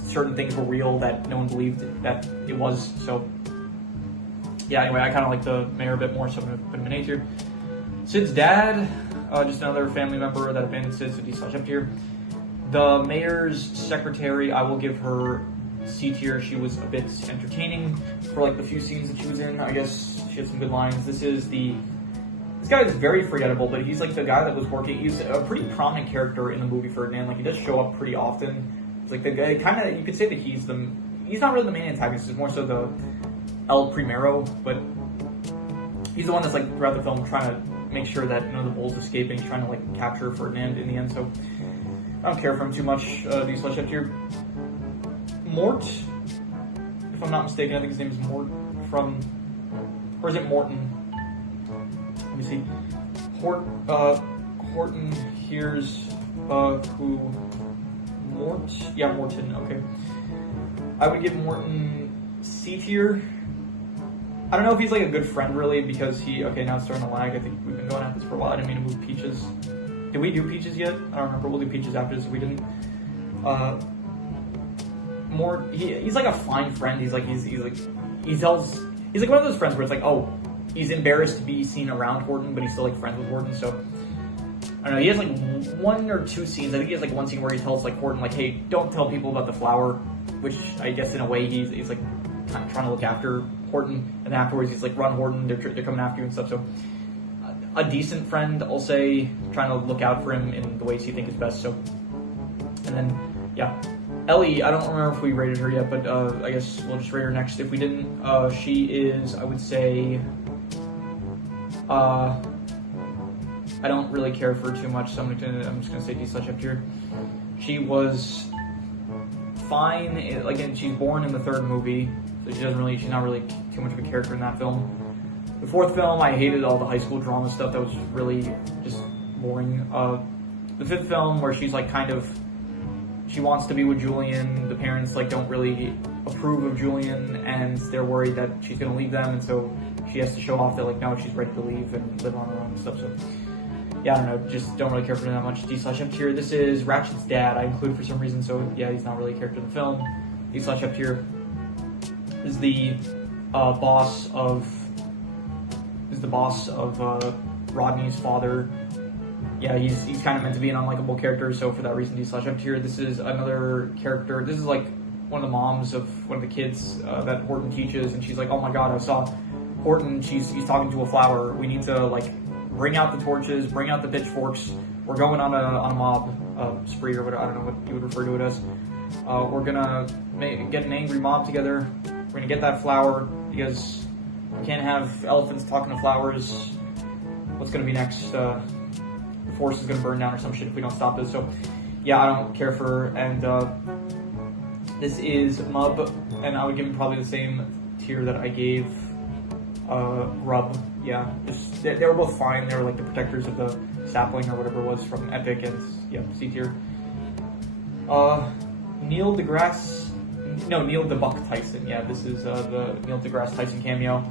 certain things were real that no one believed that it was. So yeah, anyway, I kind of like the mayor a bit more, so I'm going to put him in A tier. Sid's dad, just another family member that abandoned Sid, so D/ Up tier. The mayor's secretary, I will give her C tier. She was a bit entertaining for like the few scenes that she was in. I guess she had some good lines. This guy is very forgettable, but he's like the guy that was working. He's a pretty prominent character in the movie Ferdinand. Like, he does show up pretty often. It's like the guy, kind of, you could say that he's not really the main antagonist. He's more so the El Primero, but he's the one that's like throughout the film trying to make sure that none of the bulls escaping, trying to like capture Ferdinand in the end. So I don't care for him too much. D/ Up tier. Mort, if I'm not mistaken, I think his name is Mort or is it Morton? Let me see. Horton Hears Who. Mort? Yeah, Morton. Okay. I would give Morton C tier. I don't know if he's like a good friend really, because okay, now it's starting to lag. I think we've been going at this for a while. I didn't mean to move Peaches. Did we do Peaches yet? I don't remember. We'll do Peaches after this if we didn't. He's like a fine friend. He's like one of those friends where it's like, oh, he's embarrassed to be seen around Horton, but he's still like friends with Horton. So I don't know. He has like 1 or 2 scenes. I think he has like 1 scene where he tells like Horton like, hey, don't tell people about the flower, which I guess in a way he's like trying to look after Horton, and afterwards he's like, run Horton, they're coming after you and stuff. So a decent friend, I'll say, trying to look out for him in the ways he thinks is best. So, and then yeah, Ellie, I don't remember if we rated her yet, but I guess we'll just rate her next if we didn't. She is, I would say, I don't really care for her too much, so I'm just gonna say D/ Up tier. She was fine, and she's born in the 3rd movie, so she's not really too much of a character in that film. The 4th film, I hated all the high school drama stuff. That was really just boring. The 5th film, where she's like she wants to be with Julian. The parents like don't really approve of Julian, and they're worried that she's gonna leave them, and so she has to show off that like, no, she's ready to leave and live on her own and stuff. So yeah, I don't know, just don't really care for him that much. D/ Up tier. This is Ratchet's dad. I include for some reason, so yeah, he's not really a character in the film. D/ Up tier. Is the boss of Rodney's father. Yeah, he's kind of meant to be an unlikable character, so for that reason, D/ Up tier. This is another character. This is like one of the moms of one of the kids that Horton teaches, and she's like, oh my god, I saw Horton. He's talking to a flower. We need to like bring out the torches, bring out the pitchforks. We're going on a mob spree or whatever. I don't know what you would refer to it as. We're gonna get an angry mob together. We're gonna get that flower because we can't have elephants talking to flowers. What's gonna be next? The force is gonna burn down or some shit if we don't stop this. So yeah, I don't care for, and this is Mub, and I would give him probably the same tier that I gave Rub. Yeah, just they were both fine. They were like the protectors of the sapling or whatever it was from Epic, and yeah, C tier. Neil deGrasse Tyson. Yeah, this is the Neil deGrasse Tyson cameo.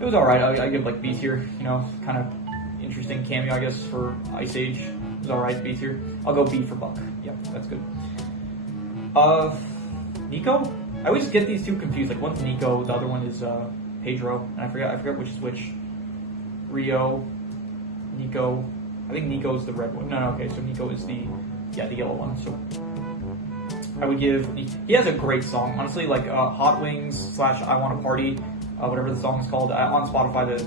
It was alright. I give like B tier. You know, kind of interesting cameo, I guess, for Ice Age. It was alright, B tier. I'll go B for Buck. Yeah, that's good. Nico? I always get these two confused. Like one's Nico, the other one is Pedro, and I forget which is which. Rio, Nico. I think Nico's the red one. No, okay, so Nico is the yellow one. So I would give. He has a great song, honestly. Like Hot Wings / I Want to Party, whatever the song is called on Spotify.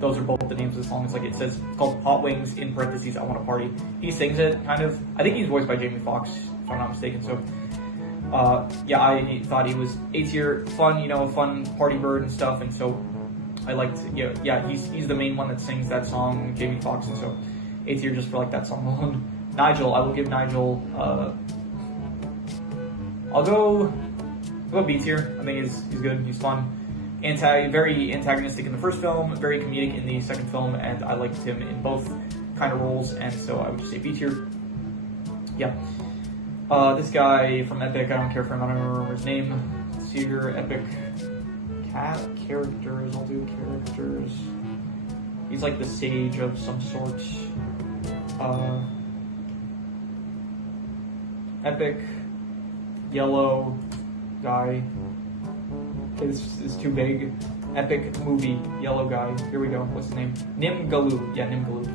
Those are both the names of the song. It's like it says it's called Hot Wings in parentheses I Want to Party. He sings it kind of. I think he's voiced by Jamie Foxx, if I'm not mistaken. So yeah, I thought he was A tier, fun, you know, fun party bird and stuff, and so I liked. Yeah, he's the main one that sings that song, Jamie Foxx, and so A tier just for like that song alone. Nigel, I will give Nigel. I'll go B tier. I think he's good. He's fun. Very antagonistic in the first film, very comedic in the second film, and I liked him in both kind of roles, and so I would just say B tier. Yeah. This guy from Epic, I don't care for him. I don't remember his name. Let's see here, Epic characters. I'll do characters. He's like the sage of some sort. Epic yellow guy. Okay, this is too big. Epic movie, yellow guy. Here we go. What's his name? Nim Galoo. Yeah, Nim Galoo.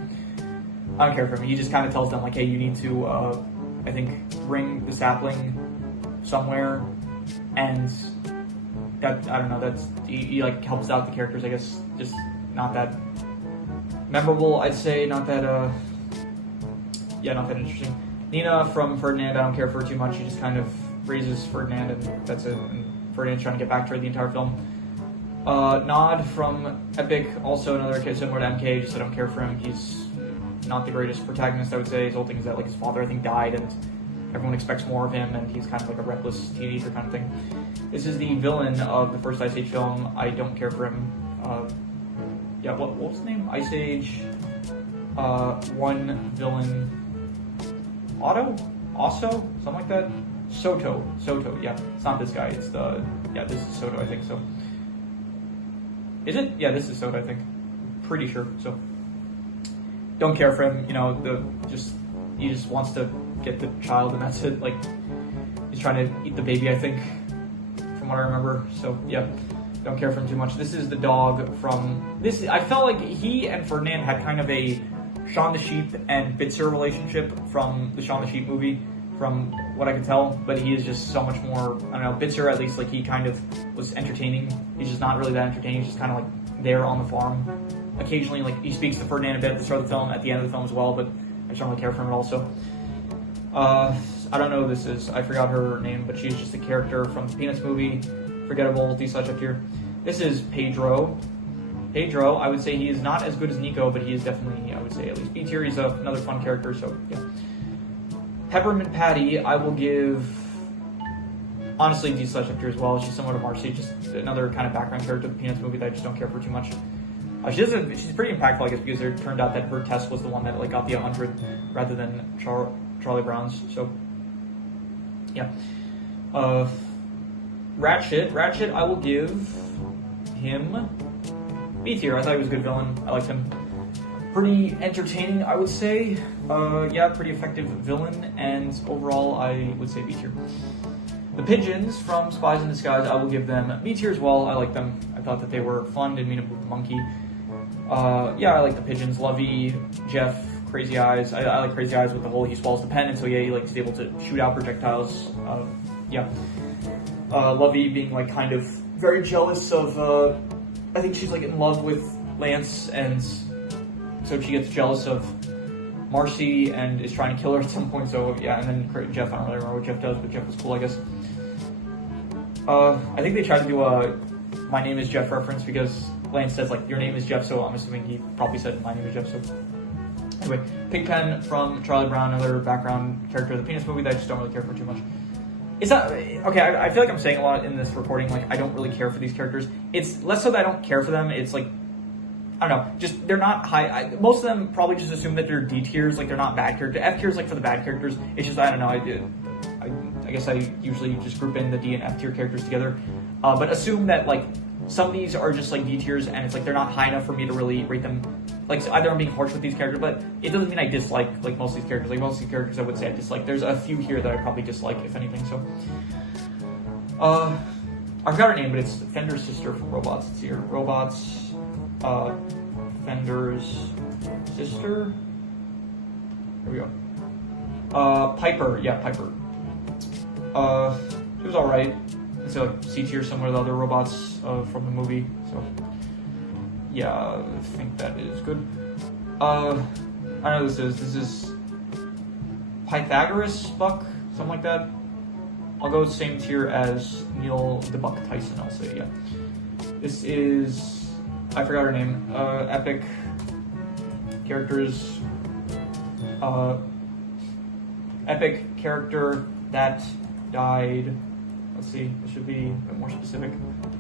I don't care for him. He just kind of tells them like, hey, you need to, I think, bring the sapling somewhere, and that, I don't know, that's, he like helps out the characters, I guess, just not that memorable, I'd say, not that, yeah, not that interesting. Nina from Ferdinand, I don't care for too much. She just kind of raises Ferdinand, and that's it. And Ferdinand's trying to get back to her the entire film. Nod from Epic, also another kid similar to MK, just I don't care for him. He's not the greatest protagonist, I would say. His whole thing is that like his father, I think, died, and everyone expects more of him, and he's kind of like a reckless teenager kind of thing. This is the villain of the first Ice Age film. I don't care for him. Yeah, what was his name? Ice Age 1 villain. Osso? Something like that? Soto, yeah. It's not this guy, it's this is Soto, I think, so. Is it? Yeah, this is Soto, I think. Pretty sure, so. Don't care for him, you know, he just wants to get the child, and that's it. Like, he's trying to eat the baby, I think, from what I remember, so, yeah. Don't care for him too much. This is the dog from, I felt like he and Ferdinand had kind of a Shaun the Sheep and Bitzer relationship from the Shaun the Sheep movie, from what I could tell, but he is just so much more, I don't know, Bitzer, at least, like, he kind of was entertaining. He's just not really that entertaining. He's just kind of like there on the farm. Occasionally, like, he speaks to Ferdinand a bit at the start of the film, at the end of the film as well, but I just don't really care for him at all, so. I don't know who this is. I forgot her name, but she's just a character from the Peanuts movie. Forgettable, D/ up here. This is Pedro. Pedro, I would say he is not as good as Nico, but he is definitely, I would say, at least B tier. He's another fun character, so yeah. Peppermint Patty, I will give, honestly, D/ up here as well. She's similar to Marcy, just another kind of background character of the Peanuts movie that I just don't care for too much. She's pretty impactful, I guess, because it turned out that her test was the one that like got the 100 rather than Charlie Brown's. So, yeah. Ratchet, I will give him B tier. I thought he was a good villain. I liked him. Pretty entertaining, I would say. Yeah, pretty effective villain, and overall, I would say B tier. The pigeons from Spies in Disguise, I will give them B tier as well. I like them. I thought that they were fun. Didn't mean to move the monkey. Yeah, I like the pigeons. Lovey, Jeff, Crazy Eyes. I like Crazy Eyes with the whole he swallows the pen, and so yeah, he's able to shoot out projectiles. Yeah. Lovey being like kind of very jealous of, I think she's like in love with Lance, and so she gets jealous of Marcy and is trying to kill her at some point, so yeah, and then Jeff, I don't really remember what Jeff does, but Jeff was cool, I guess. I think they tried to do a My Name is Jeff reference because Lance says like, your name is Jeff, so I'm assuming he probably said my name is Jeff, so. And Anyway, Pigpen from Charlie Brown, another background character of the Penis movie that I just don't really care for too much. Is that okay? I feel like I'm saying a lot in this recording. Like I don't really care for these characters. It's less so that I don't care for them. It's like I don't know. Just they're not high. Most of them probably just assume that they're D tiers. Like they're not bad characters. F tiers like for the bad characters. It's just I don't know. I guess I usually just group in the D and F tier characters together. But assume that like some of these are just like D tiers, and it's like they're not high enough for me to really rate them. Like so either I'm being harsh with these characters, but it doesn't mean I dislike like most of these characters. Like most of these characters, I would say I dislike. There's a few here that I probably dislike, if anything. So, I forgot her name, but it's Fender's sister from Robots. It's here. Robots, Fender's sister. Here we go. Piper. Yeah, Piper. She was all right. It's like C tier, similar to the other robots from the movie. So. Yeah, I think that is good. I know this is Pythagoras Buck, something like that. I'll go same tier as Neil the Buck Tyson, I'll say, yeah. This is, I forgot her name, epic characters, epic character that died. Let's see, this should be a bit more specific.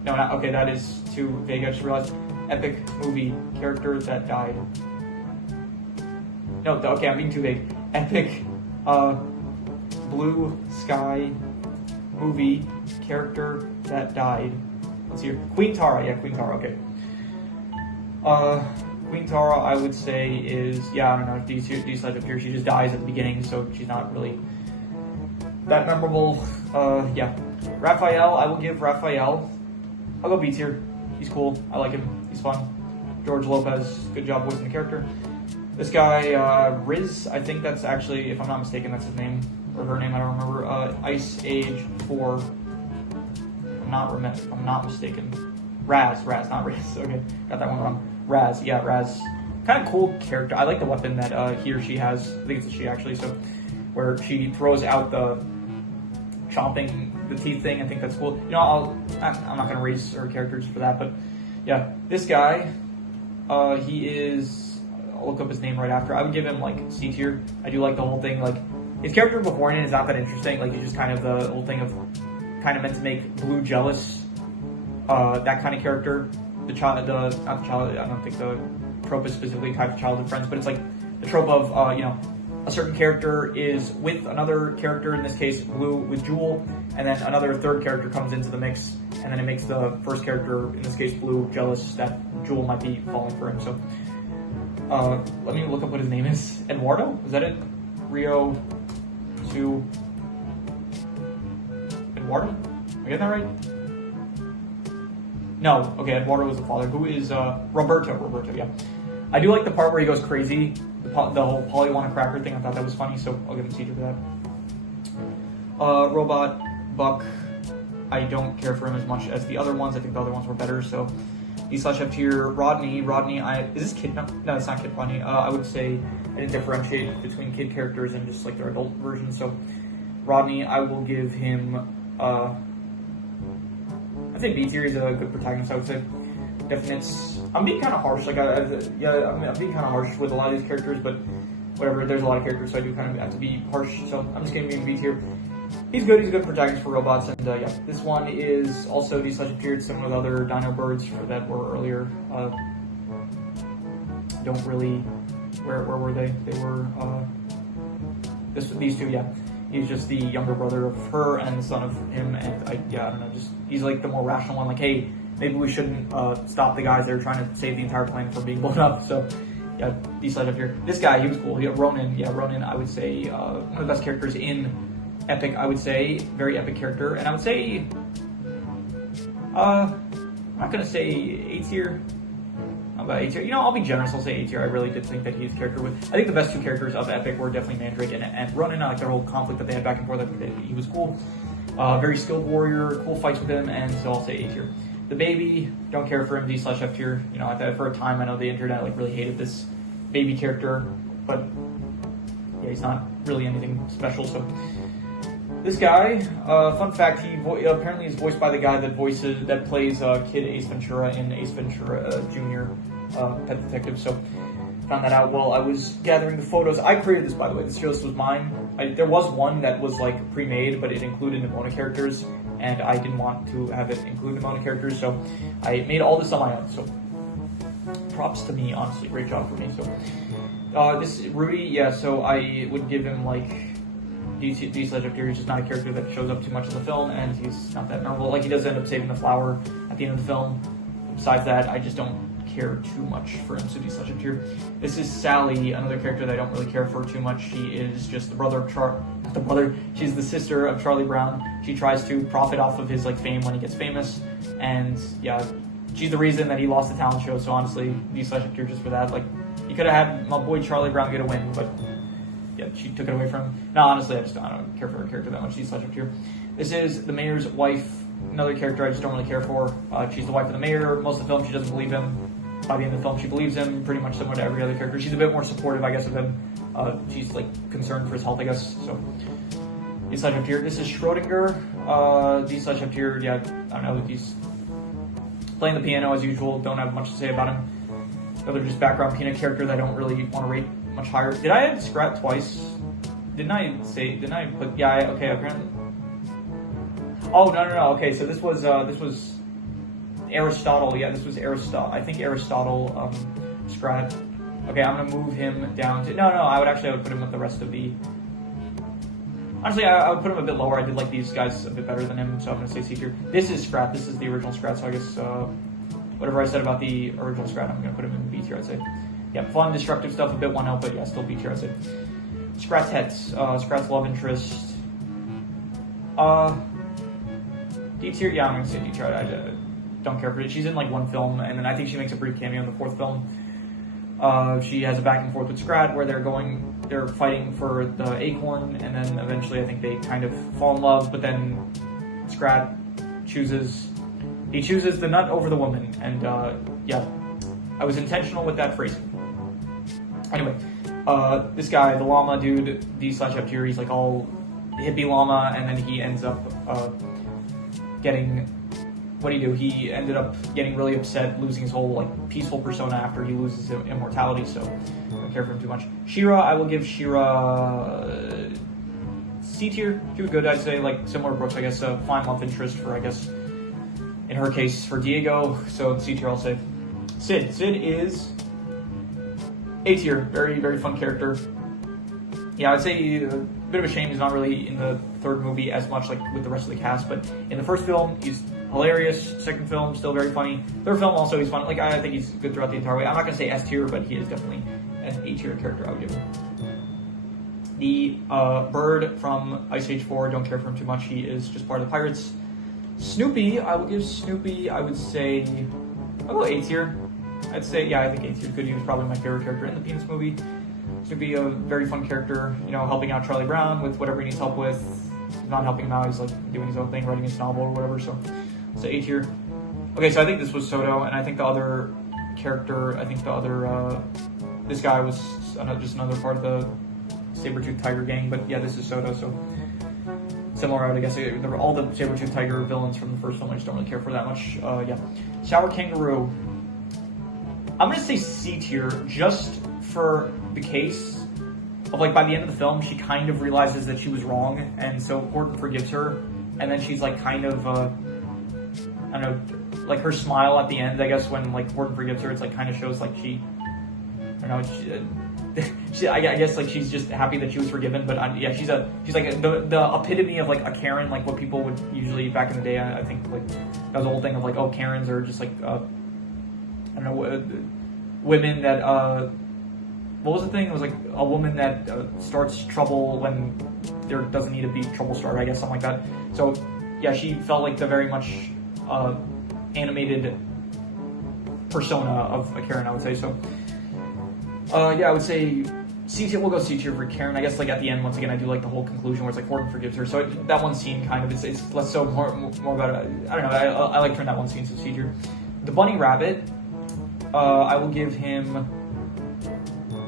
No, not, okay, that is too vague, I just realized. Epic movie character that died. No, okay, I'm being too vague. Epic blue sky movie character that died. Let's see here. Queen Tara, yeah, Queen Tara, okay. Queen Tara, I would say is, yeah, I don't know if these slides up here, she just dies at the beginning, so she's not really that memorable. Yeah. Raphael, I will give Raphael, I'll go B tier. He's cool, I like him. He's fun. George Lopez, good job voicing the character. This guy, Riz, I think that's actually, if I'm not mistaken, that's his name, or her name, I don't remember. Ice Age 4, I'm not mistaken. Raz, not Riz, okay, got that one wrong. Raz, yeah, Raz. Kind of cool character. I like the weapon that he or she has, I think it's a she actually, so, where she throws out the chomping the teeth thing, I think that's cool. You know, I'm not gonna raise her characters for that, but yeah, this guy, he is, I'll look up his name right after. I would give him like C tier. I do like the whole thing, like his character beforehand is not that interesting. Like he's just kind of the whole thing of kind of meant to make Blue jealous. That kind of character. Not the child. I don't think the trope is specifically tied to childhood friends, but it's like the trope of you know, a certain character is with another character, in this case Blue with Jewel, and then another third character comes into the mix, and then it makes the first character, in this case Blue, jealous that Jewel might be falling for him. So let me look up what his name is. Eduardo? Is that it? Rio to Eduardo? Am I getting that right? No. Okay, Eduardo was the father. Who is Roberto? Roberto, yeah. I do like the part where he goes crazy. The whole Polly want a cracker thing, I thought that was funny, so I'll give him C tier for that. Robot Buck, I don't care for him as much as the other ones. I think the other ones were better, so D/F tier. Rodney, is this kid? No, it's not kid Rodney. I would say I didn't differentiate between kid characters and just like their adult version, so Rodney, I will give him, I think B tier is a good protagonist, I would say. I'm being kind of harsh, like, I'm being kind of harsh with a lot of these characters, but whatever, there's a lot of characters, so I do kind of have to be harsh, so I'm just going to be in B tier. He's a good protagonist for robots, and yeah, this one is also D/F tier, similar to other Dino Birds that were earlier. Don't really, where were they? They were, these two, yeah. He's just the younger brother of her and the son of him, and I don't know, just, he's like the more rational one, like, hey, maybe we shouldn't stop the guys that are trying to save the entire planet from being blown up. So, yeah, D/F tier. This guy, he was cool. Ronan, I would say one of the best characters in Epic. I would say very epic character, and I would say I'm not gonna say A tier. How about A tier? You know, I'll be generous. I'll say A tier. I really did think that he was character with. I think the best two characters of Epic were definitely Mandrake and Ronan. I like their whole conflict that they had back and forth. He was cool. Very skilled warrior. Cool fights with him, and so I'll say A tier. The baby, don't care for him, D/F tier. You know, for a time, I know the internet like really hated this baby character, but yeah, he's not really anything special. So this guy, fun fact, he apparently is voiced by the guy that plays Kid Ace Ventura in Ace Ventura Jr. Pet Detective. So Found that out while I was gathering the photos. I created this, by the way. This tier list was mine. There was one that was like pre-made, but it included Nimona characters, and I didn't want to have it include Nimona characters, so I made all this on my own. So props to me, honestly. Great job for me. So this Rudy, yeah. So I would give him like D/F tier. He's just not a character that shows up too much in the film, and he's not that memorable. Like he does end up saving the flower at the end of the film. Besides that, I just don't care too much for him, so D/F tier. This is Sally, another character that I don't really care for too much. She is just the brother of she's the sister of Charlie Brown. She tries to profit off of his like fame when he gets famous, and yeah, she's the reason that he lost the talent show. So honestly, D/F tier just for that. Like, you could have had my boy Charlie Brown get a win, but yeah, she took it away from him. No, honestly, I don't care for her character that much. D/F tier. This is the mayor's wife. Another character I just don't really care for. She's the wife of the mayor. Most of the film, she doesn't believe him. By the end of the film, she believes him, pretty much similar to every other character. She's a bit more supportive, I guess, of him. She's like concerned for his health, I guess. So D/F tier. This is Schrodinger. D/F tier. Yeah, I don't know. He's playing the piano as usual. Don't have much to say about him. Other just background peanut characters I don't really want to rate much higher. Did I add Scrat twice? Didn't I put? Yeah. Okay. Apparently. Oh no. Okay, so this was Aristotle. Yeah, this was Aristotle. I think Aristotle Scrat. Okay, I'm gonna move him down to I would put him with the rest of the. Honestly, I would put him a bit lower. I did like these guys a bit better than him, so I'm gonna say C tier. This is Scrat. This is the original Scrat. So I guess whatever I said about the original Scrat, I'm gonna put him in B tier. I'd say. Yeah, fun, destructive stuff, a bit one out, but yeah, still B tier. I'd say. Scrat's Heads. Scrat's love interest. D tier. Yeah, I'm gonna say D tier. I don't care for it. She's in like one film, and then I think she makes a brief cameo in the fourth film. She has a back and forth with Scrat where they're fighting for the acorn, and then eventually I think they kind of fall in love, but then Scrat chooses the nut over the woman, and yeah, I was intentional with that phrasing. Anyway, this guy, the llama dude, D/F tier, he's like all hippie llama, and then he ends up getting. What do? He ended up getting really upset, losing his whole like peaceful persona after he loses his immortality. So I don't care for him too much. Shira, I will give Shira C tier. She was good, I'd say, like similar to Brooks, I guess. Fine love interest for, I guess, in her case, for Diego. So C tier, I'll say. Sid is A tier. Very, very fun character. Yeah, I'd say a bit of a shame he's not really in the third movie as much like with the rest of the cast, but in the first film, he's hilarious. Second film, still very funny. Third film, also he's fun. Like, I think he's good throughout the entire way. I'm not going to say S tier, but he is definitely an A tier character, I would give him. The bird from Ice Age 4, don't care for him too much. He is just part of the pirates. Snoopy, I would give Snoopy, I would say, I'll go A tier. I'd say, yeah, I think A tier. Good, he was probably my favorite character in the Peanuts movie. Snoopy, a very fun character, helping out Charlie Brown with whatever he needs help with. He's not helping him out, he's like doing his own thing, writing his novel or whatever, so A tier. Okay, so I think this was Soto, and I think the other character, this guy was just another part of the Saber-Tooth Tiger gang, but yeah, this is Soto, so similar, I guess. All the Saber-Tooth Tiger villains from the first film, I just don't really care for that much. Yeah. Sour Kangaroo. I'm gonna say C tier, just for the case of, like, by the end of the film, she kind of realizes that she was wrong, and so Horton forgives her, and then she's, like, kind of, I don't know, like, her smile at the end, I guess, when, like, Horton forgives her, it's, like, kind of shows, like, I don't know, I guess, like, she's just happy that she was forgiven, but, yeah, she's like, the epitome of, like, a Karen, like, what people would usually, back in the day, I think, like, that was the whole thing of, like, oh, Karens are just, like, I don't know, women that, what was the thing? It was like a woman that starts trouble when there doesn't need to be trouble started, I guess, something like that. So, yeah, she felt like the very much animated persona of a Karen, I would say. So, yeah, I would say C tier. We'll go C tier for Karen. I guess, like, at the end, once again, I do like the whole conclusion where it's like Horton forgives her. So that one scene kind of it's less so more about it. I don't know. I like that one scene, so C tier. The bunny rabbit, I will give him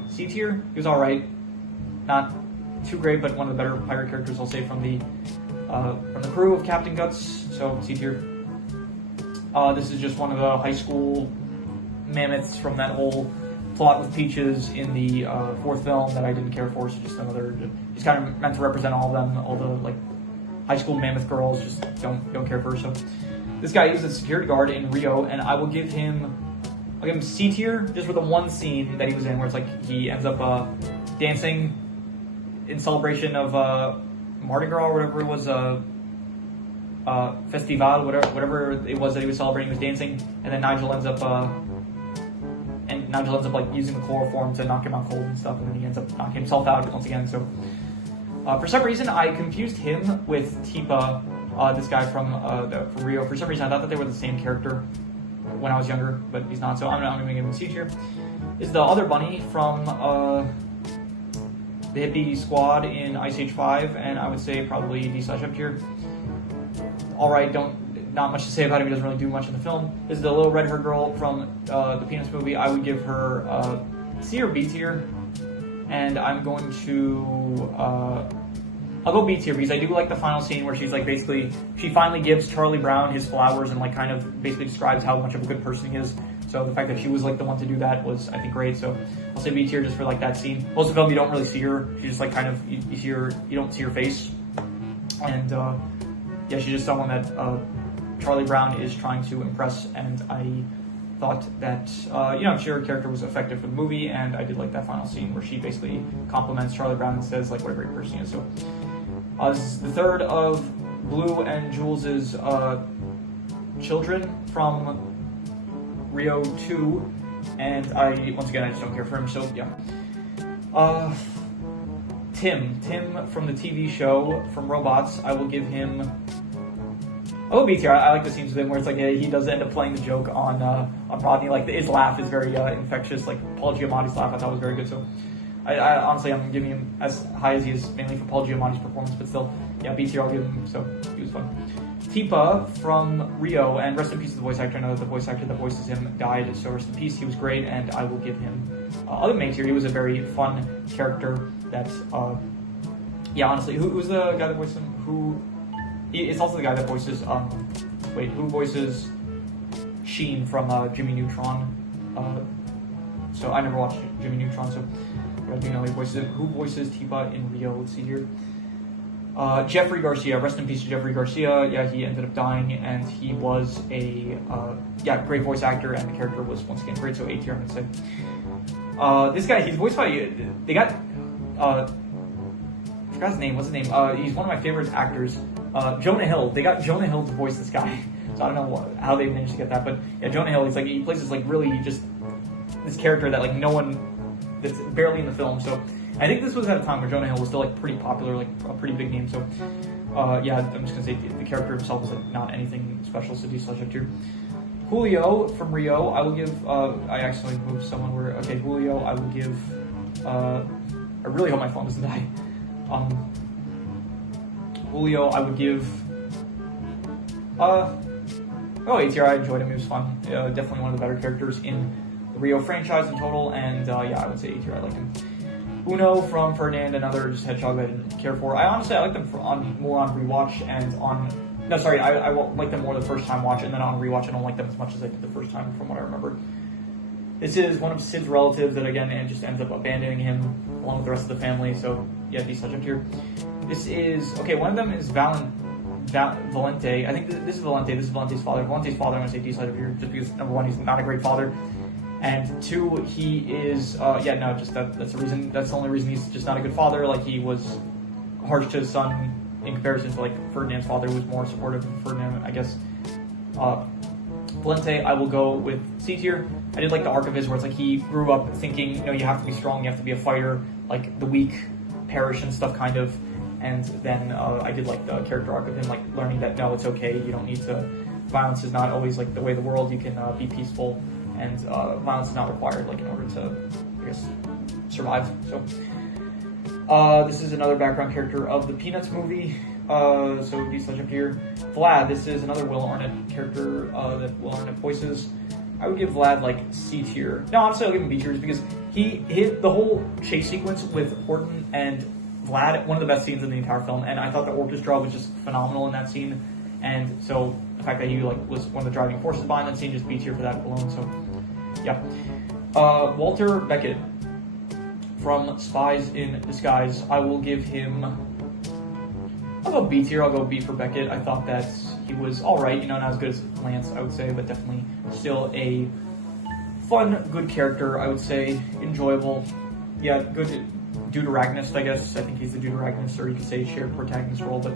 C tier. He was alright. Not too great, but one of the better pirate characters, I'll say, from the crew of Captain Guts. So C tier. This is just one of the high school mammoths from that whole plot with Peaches in the fourth film that I didn't care for, so just another, just kind of meant to represent all of them, all the like high school mammoth girls, just don't care for her. So this guy, he was a security guard in Rio, and I'll give him C tier just for the one scene that he was in where it's like he ends up dancing in celebration of Mardi Gras or whatever it was, festival, whatever it was that he was celebrating. He was dancing, and then Nigel ends up like using the chloroform to knock him out cold and stuff, and then he ends up knocking himself out once again. So for some reason I confused him with Tipa, this guy from Rio. For some reason I thought that they were the same character when I was younger, but he's not, so I'm going to give him a C tier. This is the other bunny from the hippie squad in Ice Age 5, and I would say probably D/F tier. Alright, not much to say about him, he doesn't really do much in the film. This is the little red-haired girl from the Peanuts movie. I would give her C or B tier, and I'm going to I'll go B tier because I do like the final scene where she's like basically, she finally gives Charlie Brown his flowers and like kind of basically describes how much of a good person he is. So the fact that she was like the one to do that was, I think, great. So I'll say B tier just for like that scene. Most of the film you don't really see her. She's just like kind of, you see her, you don't see her face. And yeah, she's just someone that Charlie Brown is trying to impress, and I thought that her character was effective for the movie, and I did like that final scene where she basically compliments Charlie Brown and says like what a great person he is. So this is the third of Blue and Jules's children from Rio 2, and once again I just don't care for him. So yeah, Tim from the TV show from Robots, I will give him. Oh, B tier. I like the scenes with him where it's like he does end up playing the joke on Rodney. Like his laugh is very infectious. Like Paul Giamatti's laugh I thought was very good. So I honestly I'm giving him as high as he is, mainly for Paul Giamatti's performance, but still, yeah, B tier I'll give him. So he was fun. Tipa from Rio, and rest in peace to the voice actor. I know that the voice actor that voices him died, so rest in peace. He was great, and I will give him other main tier. He was a very fun character. That yeah, honestly, who's the guy that voiced him? It's also the guy that voices, who voices Sheen from Jimmy Neutron? So I never watched Jimmy Neutron, so I do know he voices it. Who voices Tipa in Rio? Let's see here. Jeffrey Garcia, rest in peace to Jeffrey Garcia. Yeah, he ended up dying, and he was a, great voice actor, and the character was once again great, so A tier I'm gonna say. This guy, he's voiced by, they got, I forgot his name, what's his name? He's one of my favorite actors. Jonah Hill. They got Jonah Hill to voice this guy. So I don't know how they managed to get that, but yeah, Jonah Hill. He's like, he plays this like really just this character that like no one, that's barely in the film. So I think this was at a time where Jonah Hill was still like pretty popular, like a pretty big name. So yeah, I'm just gonna say the character himself is like not anything special. So D/F tier. Julio from Rio. I will give. I accidentally moved someone where. Okay, Julio. I will give. I really hope my phone doesn't die. Julio, I would give, A tier. I enjoyed him, he was fun. Definitely one of the better characters in the Rio franchise in total, and yeah, I would say A tier, I liked him. Uno from Ferdinand, another just hedgehog that I didn't care for. I honestly, I like them more on rewatch and I like them more the first time watch, and then on rewatch I don't like them as much as I did the first time from what I remember. This is one of Sid's relatives that again just ends up abandoning him along with the rest of the family, so yeah, D/F tier. This is, okay, one of them is Valente. I think this is Valente. This is Valente's father. Valente's father, I'm going to say D/F tier, just because, number one, he's not a great father. And two, he is, that's the reason, that's the only reason he's just not a good father. Like, he was harsh to his son in comparison to, like, Ferdinand's father, who was more supportive of Ferdinand, I guess. Valente, I will go with C tier. I did like the arc of his where it's like he grew up thinking, you have to be strong, you have to be a fighter, like, the weak perish and stuff, kind of. And then I did like the character arc of him, like learning that no, it's okay. You don't need to. Violence is not always like the way of the world. You can be peaceful, and violence is not required, like in order to, I guess, survive. So this is another background character of the Peanuts movie. So D/F tier. Vlad. This is another Will Arnett character that Will Arnett voices. I would give Vlad like C tier. No, honestly, I'll give him B tier because he hit the whole chase sequence with Horton and Vlad, one of the best scenes in the entire film, and I thought the orchestra was just phenomenal in that scene, and so the fact that he like was one of the driving forces behind that scene, just B tier for that alone. So yeah, Walter Beckett from Spies in Disguise. I will give him, I'll go B tier. I'll go B for Beckett. I thought that he was alright, you know, not as good as Lance, I would say, but definitely still a fun, good character, I would say. Enjoyable. Yeah, good deuteragonist, I guess. I think he's the deuteragonist, or you could say shared protagonist role, but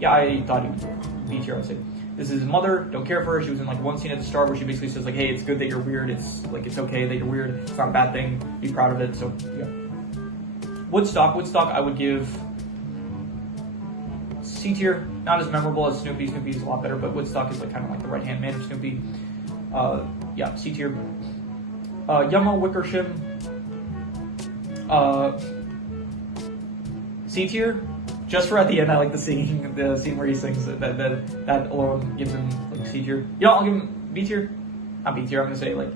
yeah, I thought he was B tier, I would say. This is his mother, don't care for her. She was in like one scene at the start where she basically says like, hey, it's good that you're weird. It's like, it's okay that you're weird. It's not a bad thing. Be proud of it. So yeah. Woodstock, I would give C tier. Not as memorable as Snoopy. Snoopy is a lot better, but Woodstock is like kind of like the right-hand man of Snoopy. Yeah, C tier. Yummo Wickersham. C tier. Just for at the end, I like the scene where he sings. That alone gives him like C tier. You know, I'll give him B tier. Not B tier. I'm gonna say like,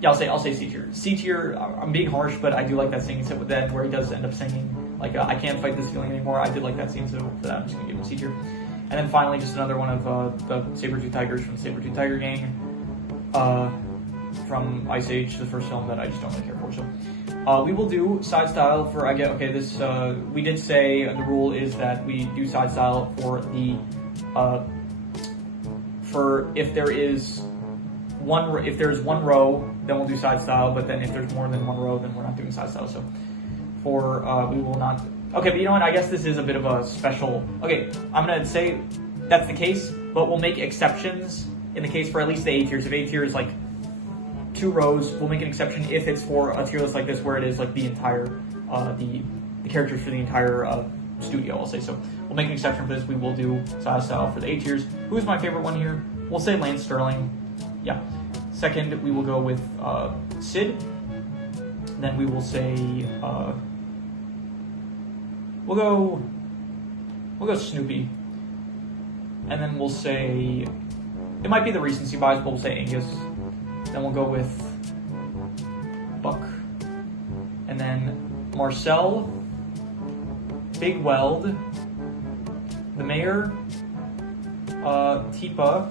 yeah, I'll say C tier. C tier. I'm being harsh, but I do like that singing set with Ed where he does end up singing like I can't fight this feeling anymore. I did like that scene, so for that I'm just gonna give him C tier. And then finally, just another one of the Saber-Tooth Tigers from the Saber-Tooth Tiger Gang. From Ice Age, the first film that I just don't really care for. So we will do side style for, I get, okay, this, we did say the rule is that we do side style for the, for if there's one row, then we'll do side style, but then if there's more than one row, then we're not doing side style. So for, we will not, okay, but you know what, I guess this is a bit of a special, okay, I'm gonna say that's the case, but we'll make exceptions in the case for at least the A tiers. If A tier is like 2 rows, we'll make an exception if it's for a tier list like this where it is like the entire, the characters for the entire studio, I'll say. So we'll make an exception for this. We will do style for the A tiers. Who's my favorite one here? We'll say Lance Sterling. Yeah. Second, we will go with Sid. Then we will say, we'll go Snoopy. And then we'll say, it might be the recency bias, but we'll say Angus. Then we'll go with Buck. And then Marcel, Big Weld, the Mayor, Tipa,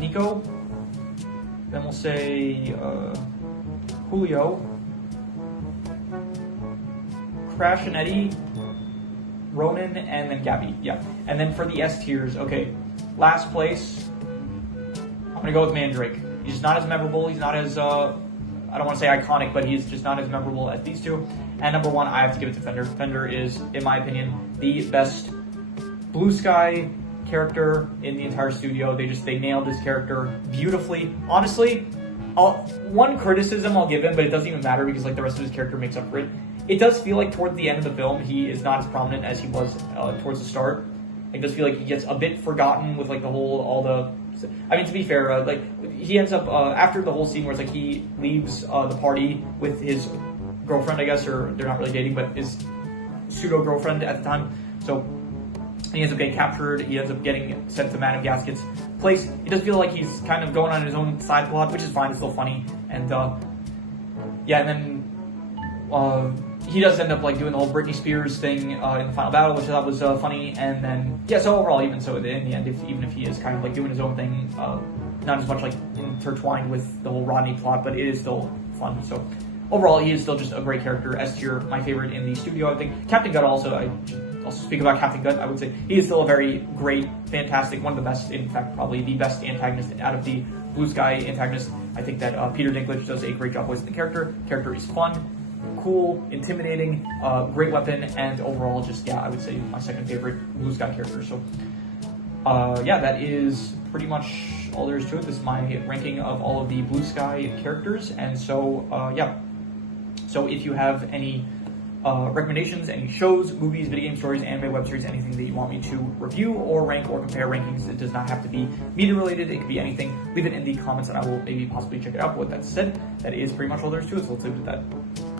Nico. Then we'll say Julio, Crash and Eddie, Ronan, and then Gabby. Yeah. And then for the S tiers, okay. Last place, I'm going to go with Mandrake. He's just not as memorable. He's not as, I don't want to say iconic, but he's just not as memorable as these two. And number one, I have to give it to Fender. Fender is, in my opinion, the best Blue Sky character in the entire studio. They nailed this character beautifully. Honestly, one criticism I'll give him, but it doesn't even matter because like the rest of his character makes up for it. It does feel like towards the end of the film, he is not as prominent as he was towards the start. It does feel like he gets a bit forgotten with like the whole, I mean, to be fair, like he ends up, after the whole scene where it's like he leaves the party with his girlfriend, I guess, or they're not really dating, but his pseudo-girlfriend at the time. So he ends up getting captured. He ends up getting sent to Madame Gasket's place. It does feel like he's kind of going on his own side plot, which is fine. It's still funny. And yeah, and then he does end up like doing the whole Britney Spears thing in the final battle, which I thought was funny. And then yeah, so overall, even so, in the end, even if he is kind of like doing his own thing, not as much like intertwined with the whole Rodney plot, but it is still fun. So overall, he is still just a great character. S tier, my favorite in the studio, I think. Captain Gut also, I'll speak about Captain Gut. I would say he is still a very great, fantastic, one of the best, in fact, probably the best antagonist out of the Blue Sky antagonists. I think that Peter Dinklage does a great job voicing the character. Character is fun, cool, intimidating, great weapon, and overall, just, yeah, I would say my second favorite Blue Sky character. So, yeah, that is pretty much all there is to it. This is my ranking of all of the Blue Sky characters, and so, yeah. So if you have any recommendations, any shows, movies, video game stories, anime, web series, anything that you want me to review or rank or compare rankings, it does not have to be media related. It could be anything. Leave it in the comments and I will maybe possibly check it out. But with that said, that is pretty much all there is to it. So let's leave it at that.